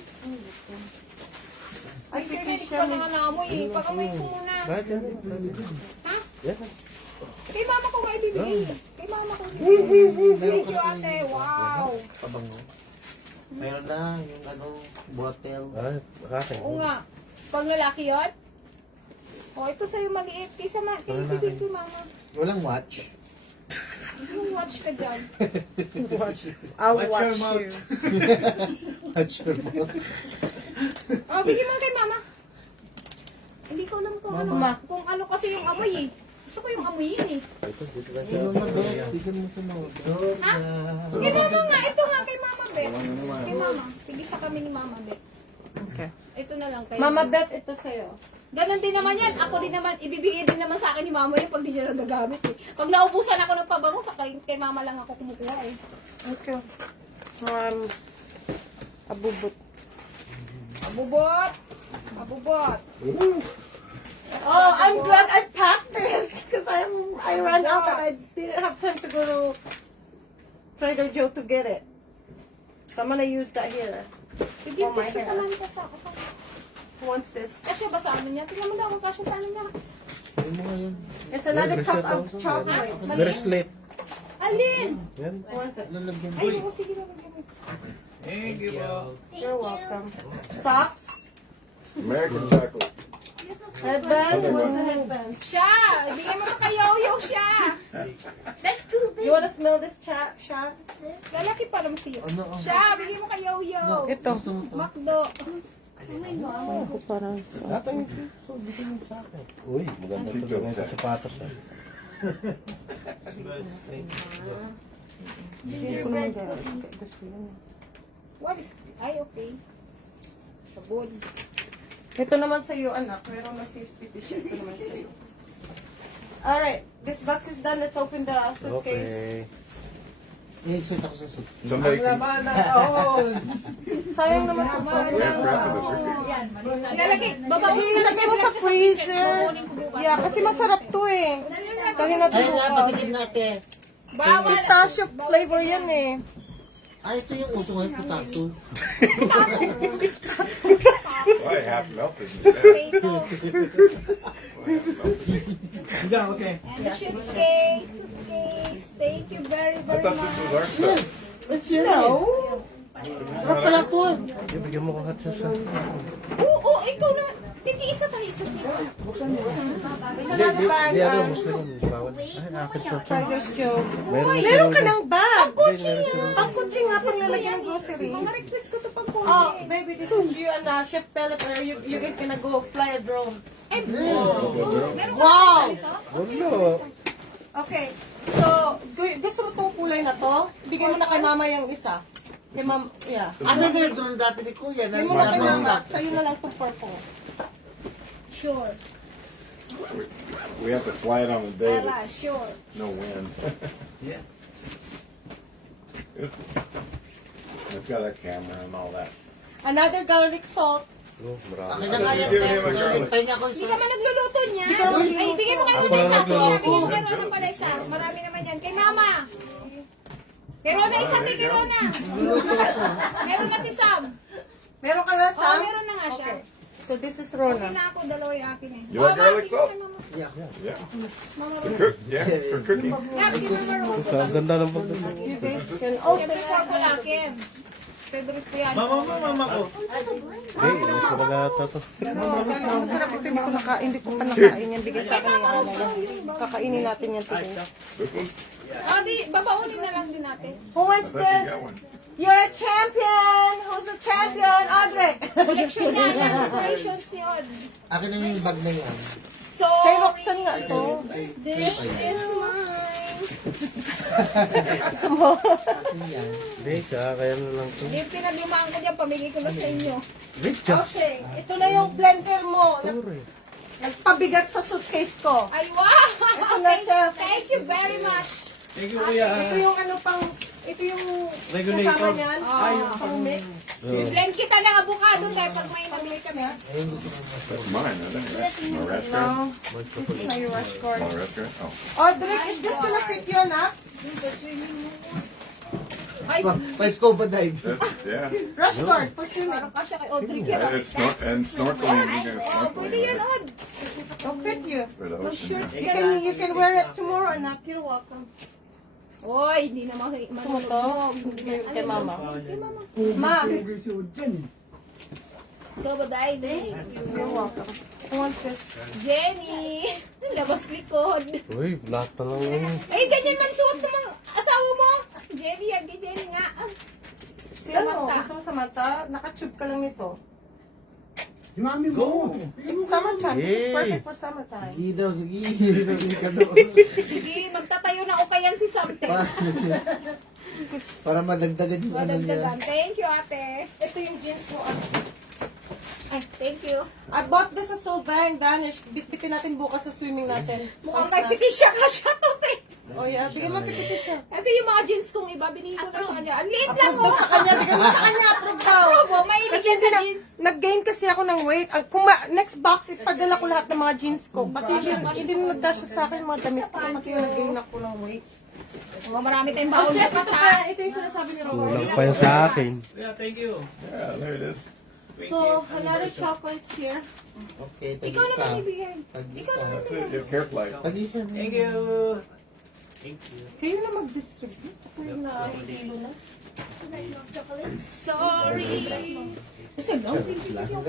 Ay, Pipish kaya pa na naamoy eh. Pag-amoy ko muna. Bakit yan? Ha? Yan. Kay mama ko nga ibibigay. Kay mama ko Meron ibibigay. ka Thank you, na ate. Wow. pabango. Meron na yung ano, bottle. Ah, akin. Oo nga. Pag lalaki yun? O, ito sa'yo maliit. Kaysa bibigay ko mama. Walang watch. Yung watch ka dyan. I'll Watch watch your mouth. you. Watch your mouth. O, bigyan mo kay mama. Hindi ko alam kung ano. Mama. Kung ano kasi yung amoy eh. Gusto ko yung amoy yun eh. Ito, dito lang siya. Sino na doon? Bigyan mo sa mga doon. Ha? Kay mama nga. Ito nga kay mama, Bet. Kay mama. Tigisa kami ni mama, Bet. Okay. Ito na lang kay Mama Bet, ito sa'yo. Ganon din naman yan. Ako din naman, ibibigay din naman sa akin ni mama yun pag di niya nagagamit eh. Pag naubusan ako ng pabango, sa kay mama lang ako kumukuha eh. Okay. Abubot. Abubot! Abubot! Oh, I'm glad I packed this because I ran out and I didn't have time to go to Trader Joe to get it. So I'm gonna use that here. Bigyan Oh, my kiss ka sa hair. mami ka sa kasama. Who wants this? Kasya ba sa ano niya? Tingnan mo daw kung kasya sa ano niya. Ano mo ngayon? There's another cup of chocolate. Bracelet. Alin? Yan. Who wants it? Lalagyan mo. Ay, oo, sige na. bigyan mo. Thank you po. You're welcome. Socks? American chocolate. Headband? What's the headband? Siya! Bigyan mo na kay Yo-Yo siya! That's too You big. wanna smell this shot? Lalaki pa naman siya. Ano? Siya! Bigyan mo kay Yo-Yo! Ito. Gusto mo to? Makdo! Parang Natang so, dito mo sa akin. Uy, maganda Tito, talaga yung check. sapatos. Ah. What is... Ay, okay. Sabon. Ito naman sa iyo, anak. Meron na si Speedy siya. Ito naman sa iyo. Alright, this box is done. Let's open the suitcase. Okay. I-excite ako sa suit. Somebody can Sayang naman sa box. wrap in the suitcase. Ilalagay, babaon Ilagay mo sa freezer. Yeah, kasi masarap to eh. Kaya natin Ayun nga, bukas. patikim natin. Bawal. Pistachio flavor yan eh. Ah, ito yung uso ngayon, potato. Why half melted? Potato. Yeah, okay. And the suitcase. Thank you very, I very thought this was our much. stuff. It's yun. No. Sarap pala to. Yung bigyan mo ko hatsa sa... Oo, ikaw na. Tigi-isa tayo isa siya. Another bag. Di ano, Muslim yun. Bawal. Ay, akin to. Trader's Joe. Meron Meron ka ng bag. Kutsi nga. Ang kutsi nga pang lalagyan ng grocery. Mga request ko to pang Oh, baby, this is you and Chef Pellet. Or you guys gonna go fly a drone. Ay, meron ka Wow! dito? Wala. Okay. So, gusto mo tong kulay na to? Bigyan mo na kay mama yung isa. Kay mama, yeah. Asan na yung drone dati ni Kuya? Bigyan mo na kay mama. Nalabagsak. Sa'yo na lang itong purple. Sure. We have to fly it on the day Ala, that's sure. no wind. Yeah. It's got a camera and all that. Another garlic salt. Oh, marami. Akin na kaya, Tess. Nalipay niya ako Hindi isa. ka man nagluluto niya. Ay, bigay mo kay Rona isa. Sige, bigay mo kay Rona pala isa. Marami naman yan. Kay Mama. Kay Rona isa, kay Rona. Meron na si Sam. Meron ka na, Oo, Sam? meron na nga siya. So, this is Okay Rona. na ako, dalawa yung akin eh. You like garlic salt? Yeah. Yeah. Mama For Rona. cook. Yeah, it's for cooking. Yeah, bigyan mo Rona. So, ang ganda ng pagdating. You guys can open Siyempre, purple akin. Favorite ko yan. Mama ko. Hey, inis ko na ata to. Masarap ito. Hindi ko pa nakain yan. Bigay sa akin yung ano yan. Kakainin natin yan today. This one? Ah, di, babaunin na lang din natin. Who wants I thought you this? got one. You're a champion! Who's a champion? Audrey! Collection niya, yan. Preparations yun. Akin na yung bag na yan. So, Kay Roxanne nga to. this is mine. Akin yan. Hindi, siya, kaya na lang to. Yung pinaglumaan ko dyan, pamigay ko na sa inyo. Okay, ito na yung blender mo. Nagpabigat sa suitcase ko. Ay, wow! Ito na siya. Thank you very much. Thank you, Kuya. Ito yung ano pang, ito yung Regulator. kasama niyan. Pang mix. Blend kita ng avocado tayo pag may nabili kami. That's mine, isn't it? My restaurant. No, this is my rush card. My restaurant. Oh. Oh, Drake, is this gonna fit you, anak? Ay, May scuba dive. Yeah. Rush card for swimming. parang kasya kay Audrey yan. And snorkeling. You can Oo, pwede snorkeling yan, Od. It'll fit you. for the ocean. Shorts You ka can lang. you can wear it tomorrow, anak. You're welcome. Oy, hindi na Gusto mo to? manulog. Kay mama. Kay mama. Ma, Pagkisuod dyan eh. Scuba diving. you're welcome. Who wants this? Jenny. Labas likod. Uy, lahat na lang yun. Ay, ganyan man suot ng mga asawa mo. Jenny, yan, Jenny nga. Si ano? Gusto mo sa mata? Naka-tube ka lang nito. Si mami mo. It's summertime. This is Yay. perfect for summertime. Sige daw, sige. Sige ka doon. Sige, magtatayo na o kayan si something. Para madagdagan yung ano niya. Madagdagan. Thank you, ate. Ito yung jeans mo. Ay, thank you. I bought this sa Solvang, Danish. Bitbitin natin bukas sa swimming natin. Mukhang may pitisya ka siya to, te. Oh yeah, bigyan mo pitis siya. Kasi yung mga jeans kong iba, binili ko na sa kanya. Ang liit lang, Approve daw oh. sa kanya, bigyan mo sa kanya, approve daw. Probo, mahilig Kasi yan hindi sa na, jeans. nag-gain kasi ako ng weight. Kung next box, ipadala ko lahat ng mga jeans ko. Kasi hindi na nagkasya sa akin mga damit ko. Kasi nag-gain ako ng weight. Oh, marami tayong baon na pa sa... Ito yung sinasabi ni Robert. Kulang pa yun sa akin. Yeah, thank you. Yeah, there it is. So, another chocolates here. Okay, Ikaw tag-isa. naman ibigay. Tag-isa. That's it. You have care plate. Tag-isa. Thank you. Thank you. Kayo na mag-distribute. Ako yung nakikilo na. Sorry. Kasi no,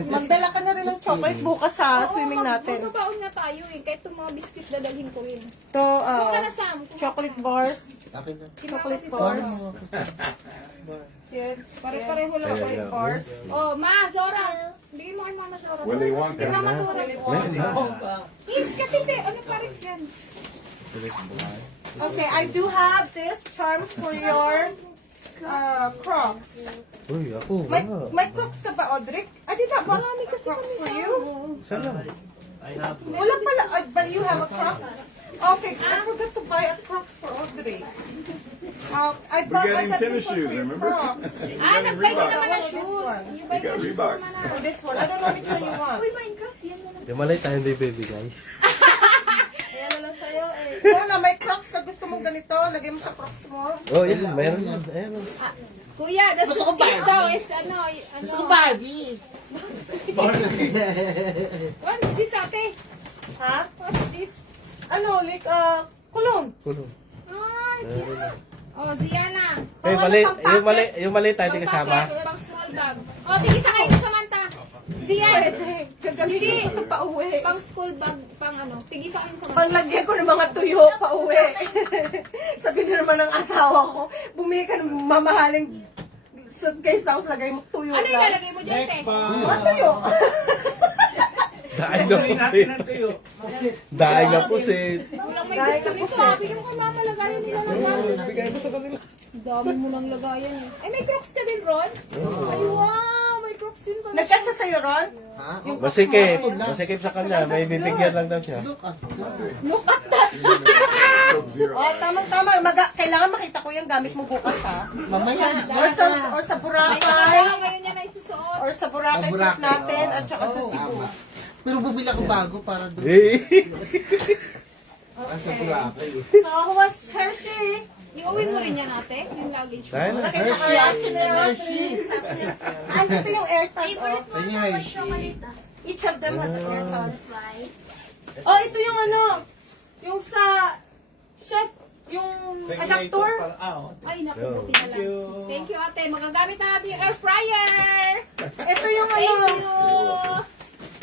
Magdala ka na rin ng chocolate bukas sa swimming natin. Magbabaon nga tayo eh. Kahit itong mga biscuit dadalhin ko yun. Ito, Kung ka na, Sam. chocolate bars. Akin na. Chocolate Si bars. Mama. Yes. Pare-pareho lang chocolate bars. Oh, Ma, Zora. Bigyan mo kay Mama Zora. Willy Wonka. Kay Mama Zora. Kasi te, ano pares yan? Okay, I do have this charms for your Crocs. Uy, ako, May, wala. may Crocs ka ba, Audrey? I did have marami kasi Crocs for you. Sana. I have Wala pala, but you have a Crocs? Okay, I forgot to buy a Crocs for Audrey. I We brought got him like a tennis this one shoes, for your remember? Crocs. You Ah, got him nag-buy ka Reebok. naman ng This shoes. one. You You buy got your shoes Reeboks. naman na. For this one. I don't know which one you want. Uy, Minecraft, yan na lang. Di malay tayo hindi bibigay. Ayan na lang sa'yo eh. Kung na may Crocs na gusto mong ganito, lagay mo sa Crocs mo. Oh, yun, meron yan. Ayan. Kuya, the Gusto ko suitcase Barbie. daw is ano, Gusto ko Barbie. What's this, ate? Ha? What's this? Ano, like, kulon. Kulong. Ay, oh, Ziana. Eh, mali, yung mali tayo di kasama. Pang small bag. Oh, tigisa kayo sa Samantha. Zian. Hindi. Ito pa uwi. Pang school bag, pang ano. Tigisa kayo sa Samantha. Panglagyan ko ng mga tuyo pa uwi. Sabi na naman ng asawa ko, bumili ka ng mamahaling suitcase tapos lagay mo tuyo Ano lang. ilalagay mo dyan, te? next pa. Mga tuyo. Daing na pusit. Daing na pusit. Walang may gusto nito. Bigyan mo kay mama, lagayan nila lang. Bigay mo sa kanila. Dami mo lang lagayan eh. Ay, may Crocs ka din, Ron? Ay, wow! May Crocs din pala. Nagkasya sa'yo, Ron? Ha? Masikip. Masikip sa kanya. May bibigyan lang daw siya. Look at Look at that! Coke Zero. Oh, tamang-tama. Kailangan makita ko yung gamit mo bukas, ha? Mamaya. Or sa Ay, Boracay. ngayon yan ay susuot. Or sa Boracay trip Boracay, natin. oo. At saka sa Cebu. Tama. Pero bumili ako bago para doon. Eh. Para sa Boracay. So, who was Hershey? Iuwin mo rin yan, ate? Yung luggage mo. Dahil na. Nakita ko reaction ni Hershey. Andito yung airtag, oh. Favorite mo Ayun na yung may Hershey. chocolate. Each of them has an airtag. Right? Oh, ito yung ano. Yung sa chef. Yung adapter. Ay, naku, buti na lang. Thank you, ate. Magagamit na natin yung air fryer. Ito yung Thank ano. you.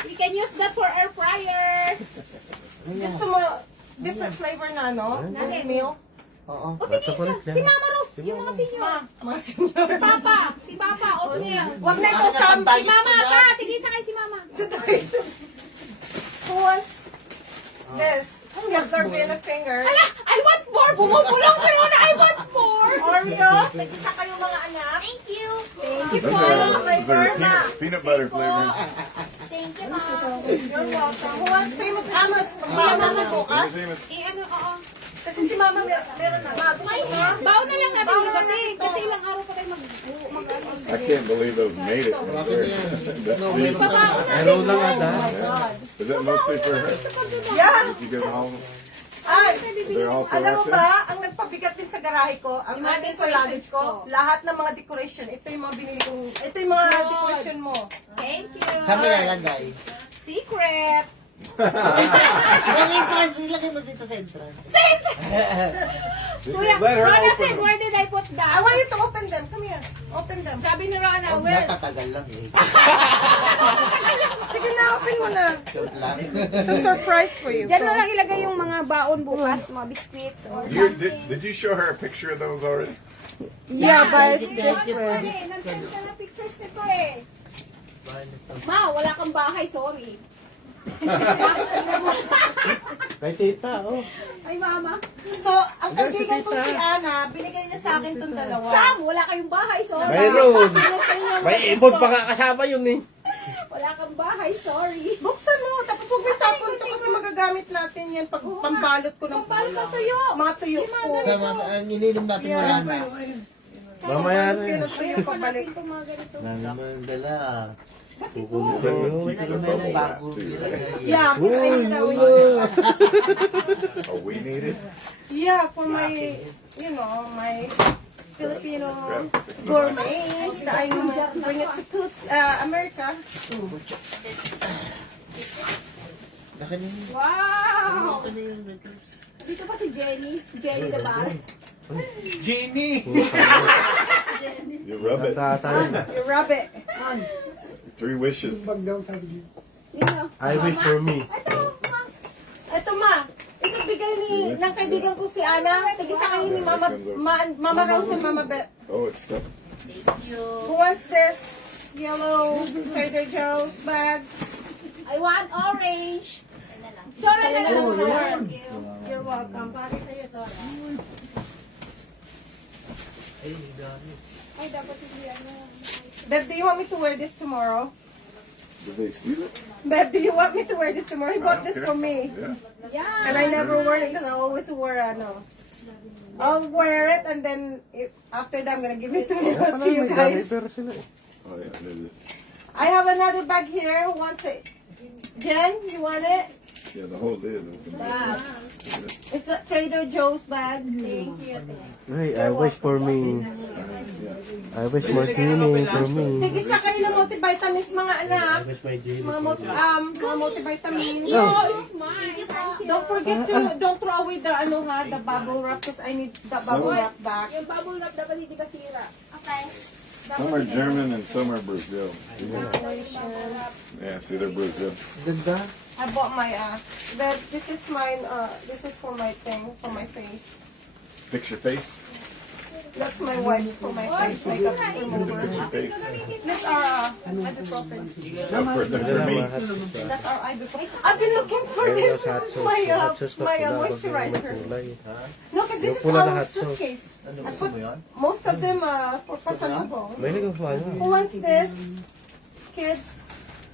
We can use that for air fryer. Gusto mo different flavor na ano? Oatmeal. Oo. O, tigisa. Si Mama Rose, yung mga senior. Mga senior. Si Papa. Si Papa, oatmeal. Wag na ito, Sam. Si Mama, ata. Tigisa kay si Mama. Who wants this? Have there been a finger? Ala, I want more. Bumubulong si Rona. I want more. Oreo. Nagkita kayong mga anak. Thank you. Thank you Those po. are peanut butter flavors. Thank you, Mom. You're welcome. Who wants famous Amos? Pagmama mo bukas? Famous. Eh, ano, oo. Kasi Kasi si Mama meron na. Ma, gusto mo? Baon na lang natin Baon na ilagay. natin to. Kasi ilang araw pa tayo I can't believe those made it. That's No, these. meron ka. Meron lang ada. Is that mostly for her? Yeah. Did you get home? Ay, They're all for alam mo Roxanne? ba, ang nagpabigat din sa garahe ko, ang Yung mga ating sa decorations luggage ko, ko. lahat ng mga decoration, ito yung mga binili kong, ito yung mga Lord. decoration mo. Thank you. Saan mo ilalagay? Secret. Yung entrance, ilagay mo dito sa entrance. Kuya, Let her Rona open said, them. where did I put I that? want you to open them. Come here. Open them. Sabi ni Rona, Huwag where? na, tatagal lang eh. Sige na, open mo na. Joke lang. It's a surprise for you. Diyan na lang ilagay yung mga baon bukas, mga biscuits or You, something. did you show her a picture of those already? Yeah, but it's Thank you for different. this. Nagsend ka na pictures nito eh. Ma, wala kang bahay, sorry. Kay tita, oh. Ay, mama. So, ang kaibigan ko si Ana, binigay niya sa akin itong dalawa. Sam, wala kayong bahay, sorry. Mayroon. Sino sa inyo ang May ibon pa nga kasama yun eh. Wala kang bahay, sorry. Buksan mo, tapos huwag mo tapon ito kasi magagamit natin yan pag pambalot ko ng Paano ka tuyo? mga tuyo ko. Sa mga, ang ininom natin wala na. Mamaya na Kaya yun. na tuyo pabalik. Ito mga ganito. Naman dala. Kukunin yun. Bago nilagay. Yeah, because I need that. Oh, we need it. Yeah, for my, you know, my Filipino gourmets that I bring it to America. Wow! Dito pa si Jenny. Jenny the bar. Genie! You rub it. Tatay. You rub it. 3 wishes. Bag daw sabi niya. Dito. I wish for me. Ito, ma. Ito ma, ito bigay ng kaibigan ko si Ana. Tigisa kayo ni Mama Rose and Mama Beth. Oh, it's stuck. Who wants this yellow Trader Joe's bag? I want orange. Sora na lang. Sora. You're welcome. Bakit sa'yo, Sora? Ay, dapat hindi ano. Beth, do you want me to wear this tomorrow? Did they seal it? Beth, do you want me to wear this tomorrow? He bought this for me. Yeah. Yeah. And I never wear it because I always wear I'll wear it and then after that I'm gonna give it to you guys. Pero sila eh. Oh, yeah, there it is. I have another bag here. Who wants it? Jen, you want it? Yeah, the whole lid open. It's a Trader Joe's bag. Thank you. Hey, I wish for me. I wish martini for me. Tigisa kayo ng multivitamins mga anak. I wish my jelly. Mga multivitamins. Oh, it's mine. Thank you. Don't forget to don't throw away the the bubble wrap because I need the bubble wrap back. Yung bubble wrap dapat hindi kasira. Okay. Some are German and some are Brazil. Yeah, see, they're Brazil. Ganda. I bought my this is mine. This is for my thing for my face. Fix your face. That's my wife for my face makeup remover. Fix your face. That's our ibuprofen. No, for me. That's our ibuprofen. I've been looking for this. This is my moisturizer. No, because this is Yung pula na our hot sauce. suitcase. Ano I gusto put mo yun? most of them for pasalubong. May nagkakala. Who wants this? Kids,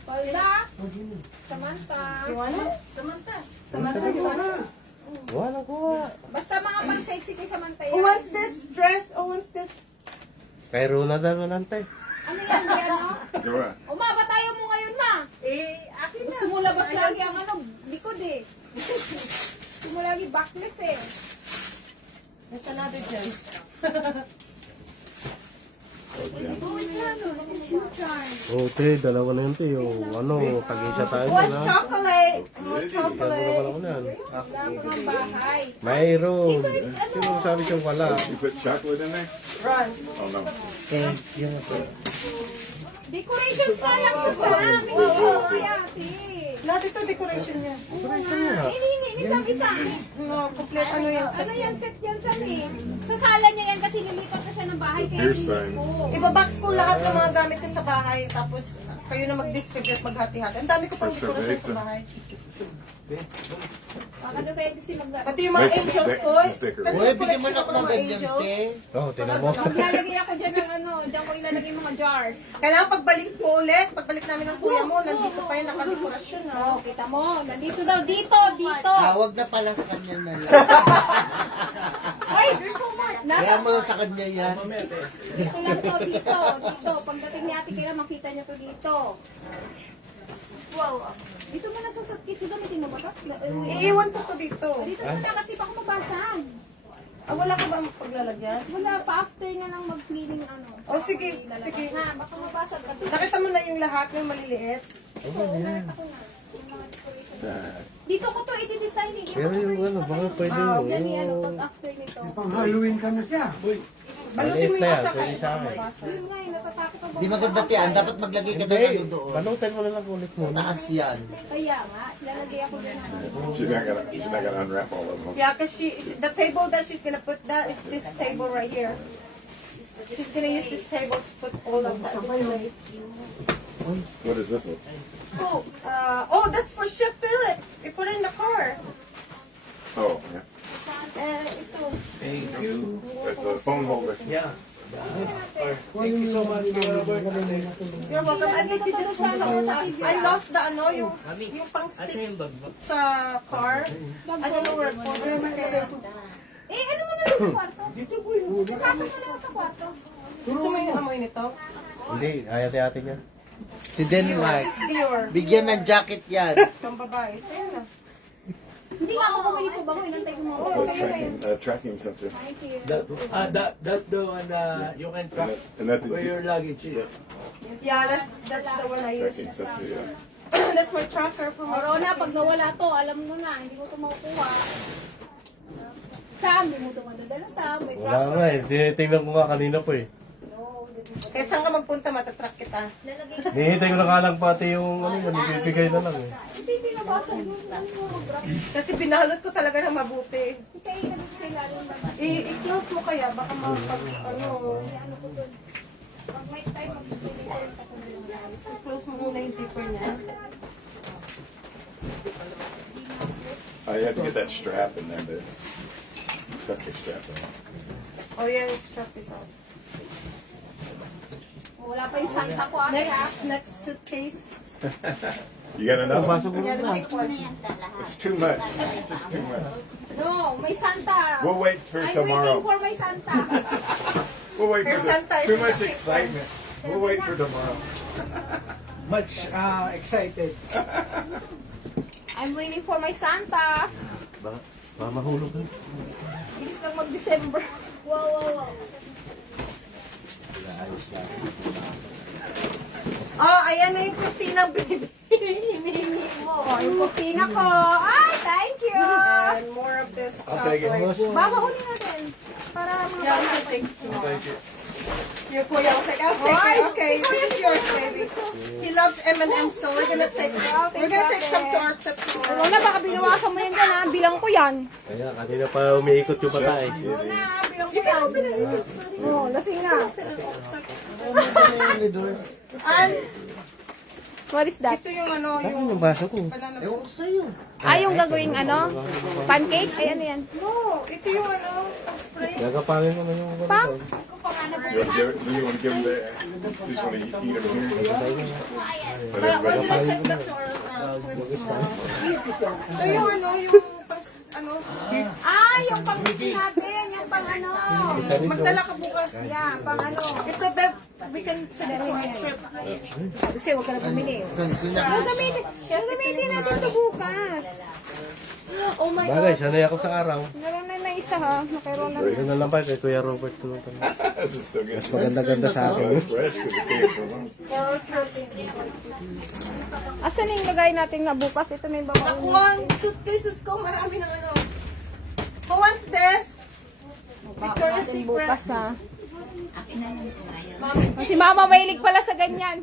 Wala. Samantha. you want it? Samantha. Samantha, you want it? Wala ko. Basta mga pang-sexy kay Samantha Who yan. wants this dress? Who wants this? Kay Rona daw nantay. Ano yan, di ano? Go on. Umaba tayo mo ngayon na. Akin Gusto mo labas lagi ang ano, likod eh. Gusto mo lagi backless eh. There's another dress. Oh, te, dalawa na yun, te. Yung ano, tag-isa tayo Who wants na. chocolate? More Ganda naman chocolate. ako yan. Wala mo ng bahay. Mayroon. Sino sabi siyang wala? You put chocolate in there? Run. Oh, no. Thank you. Decorations ka lang po sa amin. Oo, ate. Lahat ito decoration niya. Ini sabi sa akin. No, complete ano yan. Ano yan, set yan sa sa sala niya yan kasi nilipat na siya ng bahay kaya Here's hindi sign. ko. Ibabox ko lahat ng mga gamit ko sa bahay tapos Kayo na mag-distribute, maghati-hati. Ang dami ko pang dekorasyon sa bahay. Ano ba yung kasi Pati yung mga Wait, angels ko. sticker. Kasi Uy, bigyan mo collection na ako ako ng ng mga ganyan, angels. te. Oh, tingnan mo. Maglalagay ako dyan ng ano, dyan ko ilalagay yung mga jars. Kailangan pagbalik ko ulit, pagbalik namin ng kuya mo, nandito pa yung nakadekorasyon. Ha? Oh, kita mo, nandito daw, dito. Wag na pala sa kanya na lang. Ay, nasa, Kaya mo na sa kanya yan. dito lang to, dito. Pagdating ni ate, kailangan makita niya to dito. Wow. Dito mo na sa suitcase, gamitin mo ba ito? Iiwan ko to dito. Dito mo na kasi baka mabasag. Ah, wala ka ba paglalagyan? Wala pa, after nga lang mag-cleaning ano. Oh, sige, Ilalabas sige. na, baka mabasag kasi. Nakita mo na yung lahat ng maliliit? Oo, nakita ko na. Yung mga decoration. Dito ko to i-design. Pero yung ano, baka pwede mo. Yan yung ano, pag after nito. Pang Halloween ka na siya. Balutin mo na yung yan, isa pwede sa akin. Yun nga, natatakot ako. Di maganda tiyan. Dapat maglagay ka doon ano doon. Balutan mo na lang ulit mo. Taas yan. Kaya nga, lalagay ako dyan ng ano. She's not gonna unwrap all of them. Yeah, because the table that she's gonna put that is this table right here. She's gonna use this table to put all of that displays. What is this one? Oh, that's for Chef Philip. You put it in the car. Oh, yeah. Ito. Thank you. It's a phone holder. Yeah. Thank you so much, Kuya Robert. You're welcome. I think you just put some. I lost the ano, yung pang stick sa car. I don't know where it was. Eh, ano mo na lang sa kwarto? Dito po yun. Pasok mo lang sa kwarto. Gusto mo yung amoy nito? Hindi, ayate-ate niya. Si Denmark. Dior. Bigyan ng jacket yan. Pang babae. Sa'yo na. Hindi nga ako bumili po ba? Inantay ko mo. It's a tracking sensor. Thank you. That's the one you can track And that where your luggage is. Yeah, that's the one I use. tracking sensor, yeah. That's my tracker for my Corona, pag nawala to, alam mo na, hindi mo ito makukuha. Sam, hindi mo ito madadala, Sam. May Wala nga eh. Tinitingnan ko nga kanina po eh. No, hindi mo. Kahit saan ka magpunta, matatrack kita. Nihintay ko na nga lang pati yung ano yun, bibigay na lang eh. Hindi nabasag yun. Ano mo, mag-grab. Kasi binalot ko talaga ng mabuti. Hindi kayo ganun sa ilalim ba? I-close mo kaya, baka mapag, ano, Ano ko dun? Pag may time, mag-deliver ako na lang. i-close mo muna yung zipper niya. Oh, you have to get that strap and then the cut the strap on. Oh yeah, strap this out. Wala pa yung santa ko, ate ha. Next suitcase. You got enough? Pasok mo Yeah, na. the big one. It's too much. It's just too much. No, may santa. We'll wait for I'm tomorrow. waiting for my santa. We'll wait for Her Santa is too much the big excitement. We'll wait for tomorrow. Much excited. I'm waiting for my santa. Baka mahulog na. Bilis lang mag-December. Wow. Oh, ayan na yung kurtinang hinihingi mo. Oh, yung kurtina ko. Ay, thank you. And more of this chocolate. Babahuli natin. Para mga Yeah, I'll take it. Your kuya was like, I'll take it. Okay, this is yours, baby. He loves M&M's, so we're gonna take some to our trip tomorrow. Wala, baka binawasan mo yan dyan ha. Bilang ko yan. Kaya kanina pa umiikot yung bata eh. Wala, bilang ko yan. Oh, lasing na. And What is that? ito yung ano, Ano yung... yung baso ko? Ewan ko sa'yo. Yung gagawing ano? Pancake? Ay, ano yan? No, ito yung ano, spray. Gagapangin ko na yung ano. Pang? You want to give it, so you want to give them the, you just want to eat them here? Let We're everybody- gonna take that to our swim tomorrow. Ito yung ano, yung pang, ano, Yung pang-cake natin. Yung pang ano. magdala ka bukas. Yeah, pang ano. Ito, Bev, we can take it to our trip. Kasi huwag ka na bumili. Sunscreen na. Gagamitin natin ito bukas. Oh my Bagay, God. sanay ako sa araw. Meron na isa ha. Nakaroon na. Ito na lang pa kay Kuya Robert ko. This is still good. Maganda-ganda sa Oh, akin. it's fresh because it came from us. Asan na yung lagay natin na bukas? Ito na yung babae. Nakuha ang suitcases ko, marami ng ano. Who wants this? Victoria's Natin Secret. bukas ha. Si Mama mahilig pala sa ganyan.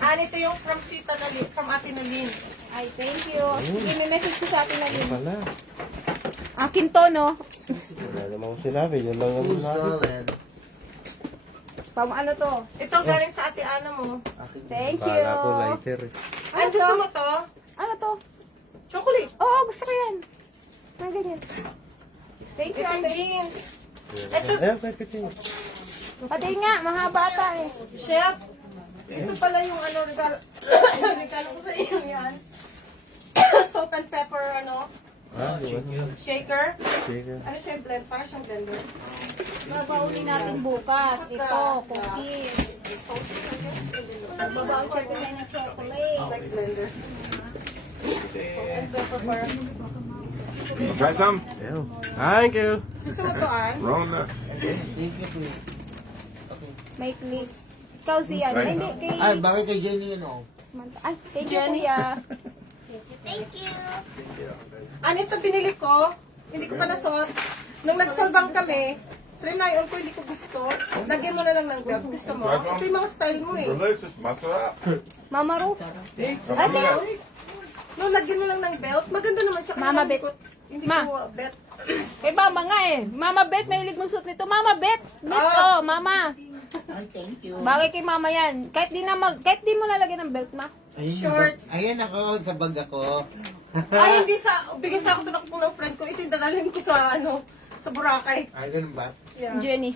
Ito yung from Tita Nalin, from Ate Nalin. Ay, thank you. Sige, may message ko sa atin na rin. Wala. Akin to, no? Wala naman ko sinabi. Yun lang ang Who's sinabi. solid? Ano to? Ito galing sa ate Ana mo. Thank you. Kala ko lighter eh. Ay, gusto mo to? Ano to? Chocolate. Oo, gusto ko yan. Mga ganyan. Thank you, Ito yung ate. jeans. Ito, Ayun, kahit kasi. Pati nga, mahaba ata eh. chef. Ito pala yung ano, regalo. Regalo ko sa iyo yan. Salt and pepper, ano, shaker. Sige. Ano siya, blend? Parang siyang blender. Mabauli natin bukas. Ito, cookies. Mag-voucher ko tayo ng chocolate. Like blender. Salt and pepper para. Try some. Ayun. Thank you. Gusto mo to, Ann? Roll them. Thank you, Kuya. Okay. May clip. Ikaw siya. Ay, hindi. Kay... Ay, bakit kay Jenny yun, oh? Ay, thank you, kuya. Thank you. Ano ito binili ko? Hindi ko pa nasuot. Nung nagsolbang kami, trinayon ko, hindi ko gusto. Lagyan mo na lang ng belt. Gusto mo? Ito yung mga style mo eh. Delicious. Masarap. Mama Ru. Something else. No, lagyan mo lang ng belt. Maganda naman siya. Kaya Mama hindi Bet. ko- Hindi Ma. ko bet. Kay Mama nga eh. Mama Bet, mahilig mong suot nito. Mama Bet. Bet, Ah. oh, Mama. Bagay kay Mama yan. Kahit di mo lalagyan ng belt, ma. Ayun, Shorts. Ayan ako, sa bag ako. Ay, hindi sa, bigay sa akin ako ng friend ko. Ito yung dadalhin ko sa, ano, sa Boracay. Ay, ganun ba? Yeah. Jenny.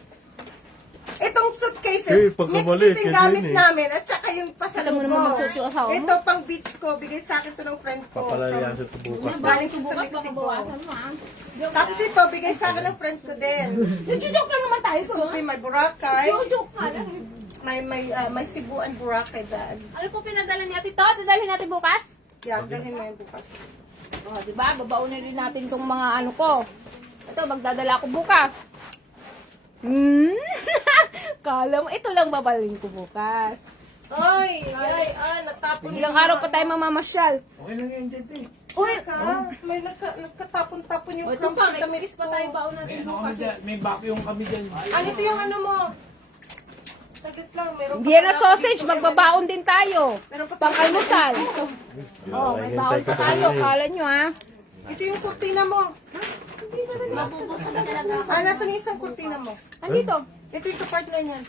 Itong Eh, suitcases, pagkamali, mixed ito yung kay gamit Jenny. namin at saka yung Alam mo pasalubong. naman magsuot yung asawa mo. Ito pang beach ko, bigay sa akin to ng friend ko. Papalayasan ito bukas. Galing ko sa Bukas, baka Mexico. bawasan mo ah. Tapos ito, bigay sa akin ng friend ko din. Nagjo-joke lang naman tayo. So, may Boracay, Joke ka lang. may Cebu and Boracay bag. Ano po pinadala niya ito? Dadalhin natin bukas? Yeah, dalhin mo yung bukas. Oh, di ba? Babaunin din natin tong mga ano ko. Ito, magdadala ako bukas. Kala mo, ito lang babalhin ko bukas. Ay, natapon Ilang araw pa tayo mamamasyal. Okay lang yan, Jete. Uy, may nagkatapon-tapon yung O, ito crumbs pa, sa may damit cookies pa ko. tayo baon natin May ano kami bukas. dyan, may vacuum kami dyan. Ano ito yung ano mo? Saglit lang, meron pa Vienna pala- sausage, magbabaon din tayo. Meron pa Pang pala- almusal. Oh, may baon pa tayo. Kala nyo ha. Ito yung kurtina mo. Mabubusog talaga ako. Nasaan yung isang kurtina mo? Andito. Ito yung kapartner niyan.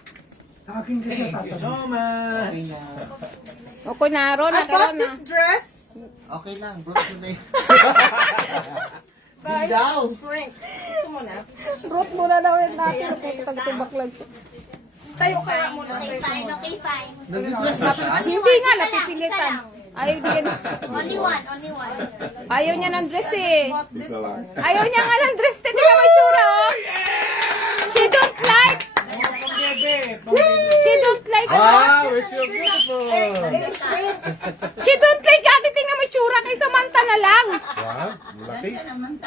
Sa akin kasi Thank you tatabi. so much. Okay na. O kunaro, I bought nakaroon na. this dress Okay lang, bro. Today. by Daw. Shrink. Gusto mo na? Fruit muna daw yan natin. Pagtubak lang. Tayo kaya muna. Okay, Tayo ka fine, muna. okay, fine. Nag-dress ba siya? Hindi nga, Isa lang, napipilitan. isa lang. Ayaw niya, Only one, only one. ayaw niya ng dress eh. Isa lang. Ayaw niya nga ng dress. Tingnan mo yung tsura oh. She don't like. She don't like. Wow, it's so beautiful. Eh, Shrink. She don't like. Ate, tingnan mo yung tsura kay Samantha na lang. Wow, laki.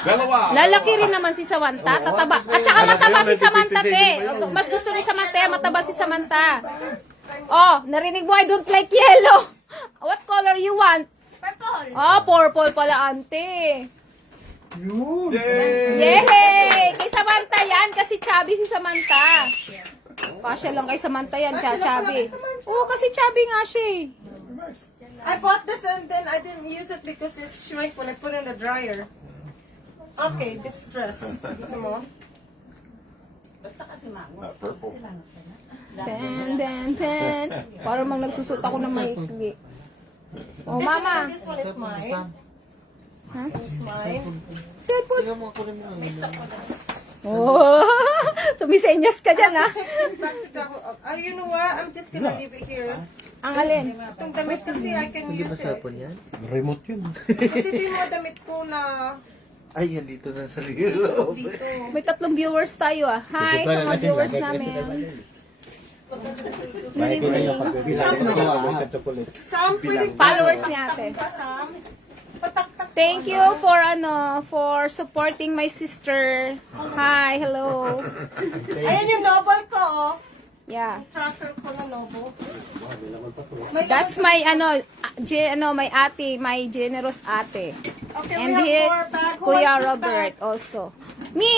Dalawa. Lalaki rin naman si Samantha, tataba. At saka mataba si Samantha, te. Mas gusto ni Samantha, mataba si Samantha. Oh, narinig mo, I don't like yellow. What color you want? Purple. Oh, purple pala, ante. Yun. Yay! Yay! Kay Samantha yan, kasi chubby si Samantha. Pasya lang kay Samantha yan, Pasya lang pala chubby. kay Samantha. Oo, kasi chubby nga siya eh. I bought this and then I didn't use it because it's shrink when I put it in the dryer. Okay, this dress. Gusto mo? Not purple. Ten. Parang mang nagsusot ako ng maikli. Oh, mama. This one is mine. This is mine. Cellphone. Tingnan mo ako rin mo. Oh, sumisenyas ka dyan, ha? Check this back to double up. You know what? I'm just gonna leave it here. Ang alin? Itong damit kasi I can Hindi ba use it. cellphone yan? Remote yun. Kasi ito yung mga damit ko na Ay, yan dito na sa loob. dito. May 3 viewers tayo, ah. Hi sa mga viewers namin. Sam, pwede Followers ni ate. Sam. Patak-tak. Thank you for supporting my sister. Hi, hello. Ayan yung novel ko, oh. Yeah. Tracker ko na novel. That's my my ate, my generous ate. Okay, And we here have more bag. Who Kuya wants this Robert bag? also. Me.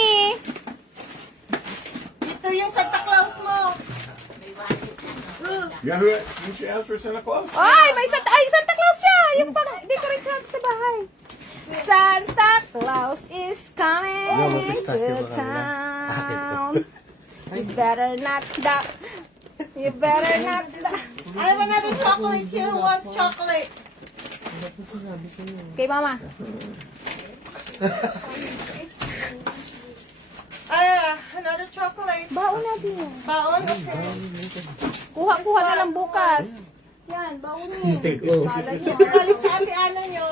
Ito yung Santa Claus mo. You know who she asked for Santa Claus? Ay, Santa Claus siya. Yung pang decorate sa bahay. Santa Claus is coming No, may pistachio to ba kanina? town. You better not You better not. I have another chocolate here. Who wants chocolate? Kay mama. Another chocolate. Baon natin yan. Baon, okay. Kuha na lang bukas. Yan, baon mo. Kala niyo. Balik sa ate Ana nyo.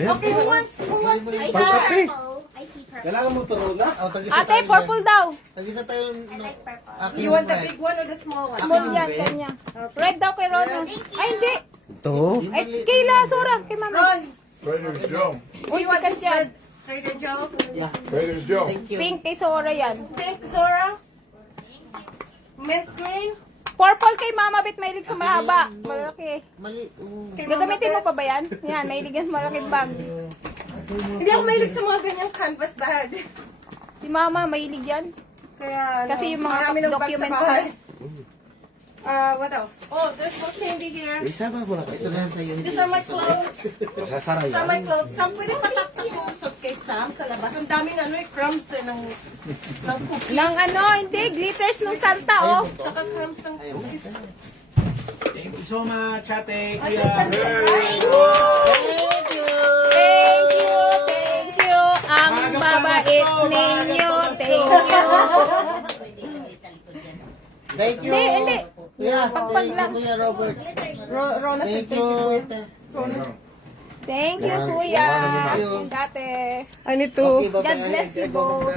Okay, who wants this bag? I see purple. Kailangan mo turo na. Oh, tag-isa Ate, tayo purple daw. Tag-isa tayo. I like purple. Akin You want the yung big one or the small one? Small yan, kanya. Red daw kay Ron. Ay, hindi. Ito. Ay, kayla, Sora. Kay mama. Ron, Trader Joe. Uy, sikas yan. Trader Joe. Yeah, Trader Joe. thank you. Pink kay Sora yan. Pink, Zora. Mint green. Purple kay mama, bit mahilig sa mahaba. Malaki. Mali. Kay Mama Gagamitin mo Bet. pa ba yan? Yan, mahilig yan sa malaking bag. Hindi ako mahilig sa mga ganyang canvas bag. Si mama, mahilig yan. Kaya, Kasi yung mga marami ng bag sa documents bahay. What else? Oh, there's more candy here. Isama mo na kayo. Ito na sa'yo. These are my clothes. Sasara These are my clothes. Sam, pwede pataktak yung suitcase, Sam, sa labas. Ang daming crumbs ng cookies. Nang ano, hindi, glitters ng Santa, oh. Tsaka crumbs ng cookies. Thank you so much, ate. Ay, Kuya. pansin, right? Thank you. Thank you. Ang babait ninyo. Thank you. Thank you. Hindi. Kuya, Pagpag thank you, lang. Kuya Robert. Rona said Thank you. Thank you, kuya. Thank you. Dati. I need to... Okay, bye-bye. God bless you both.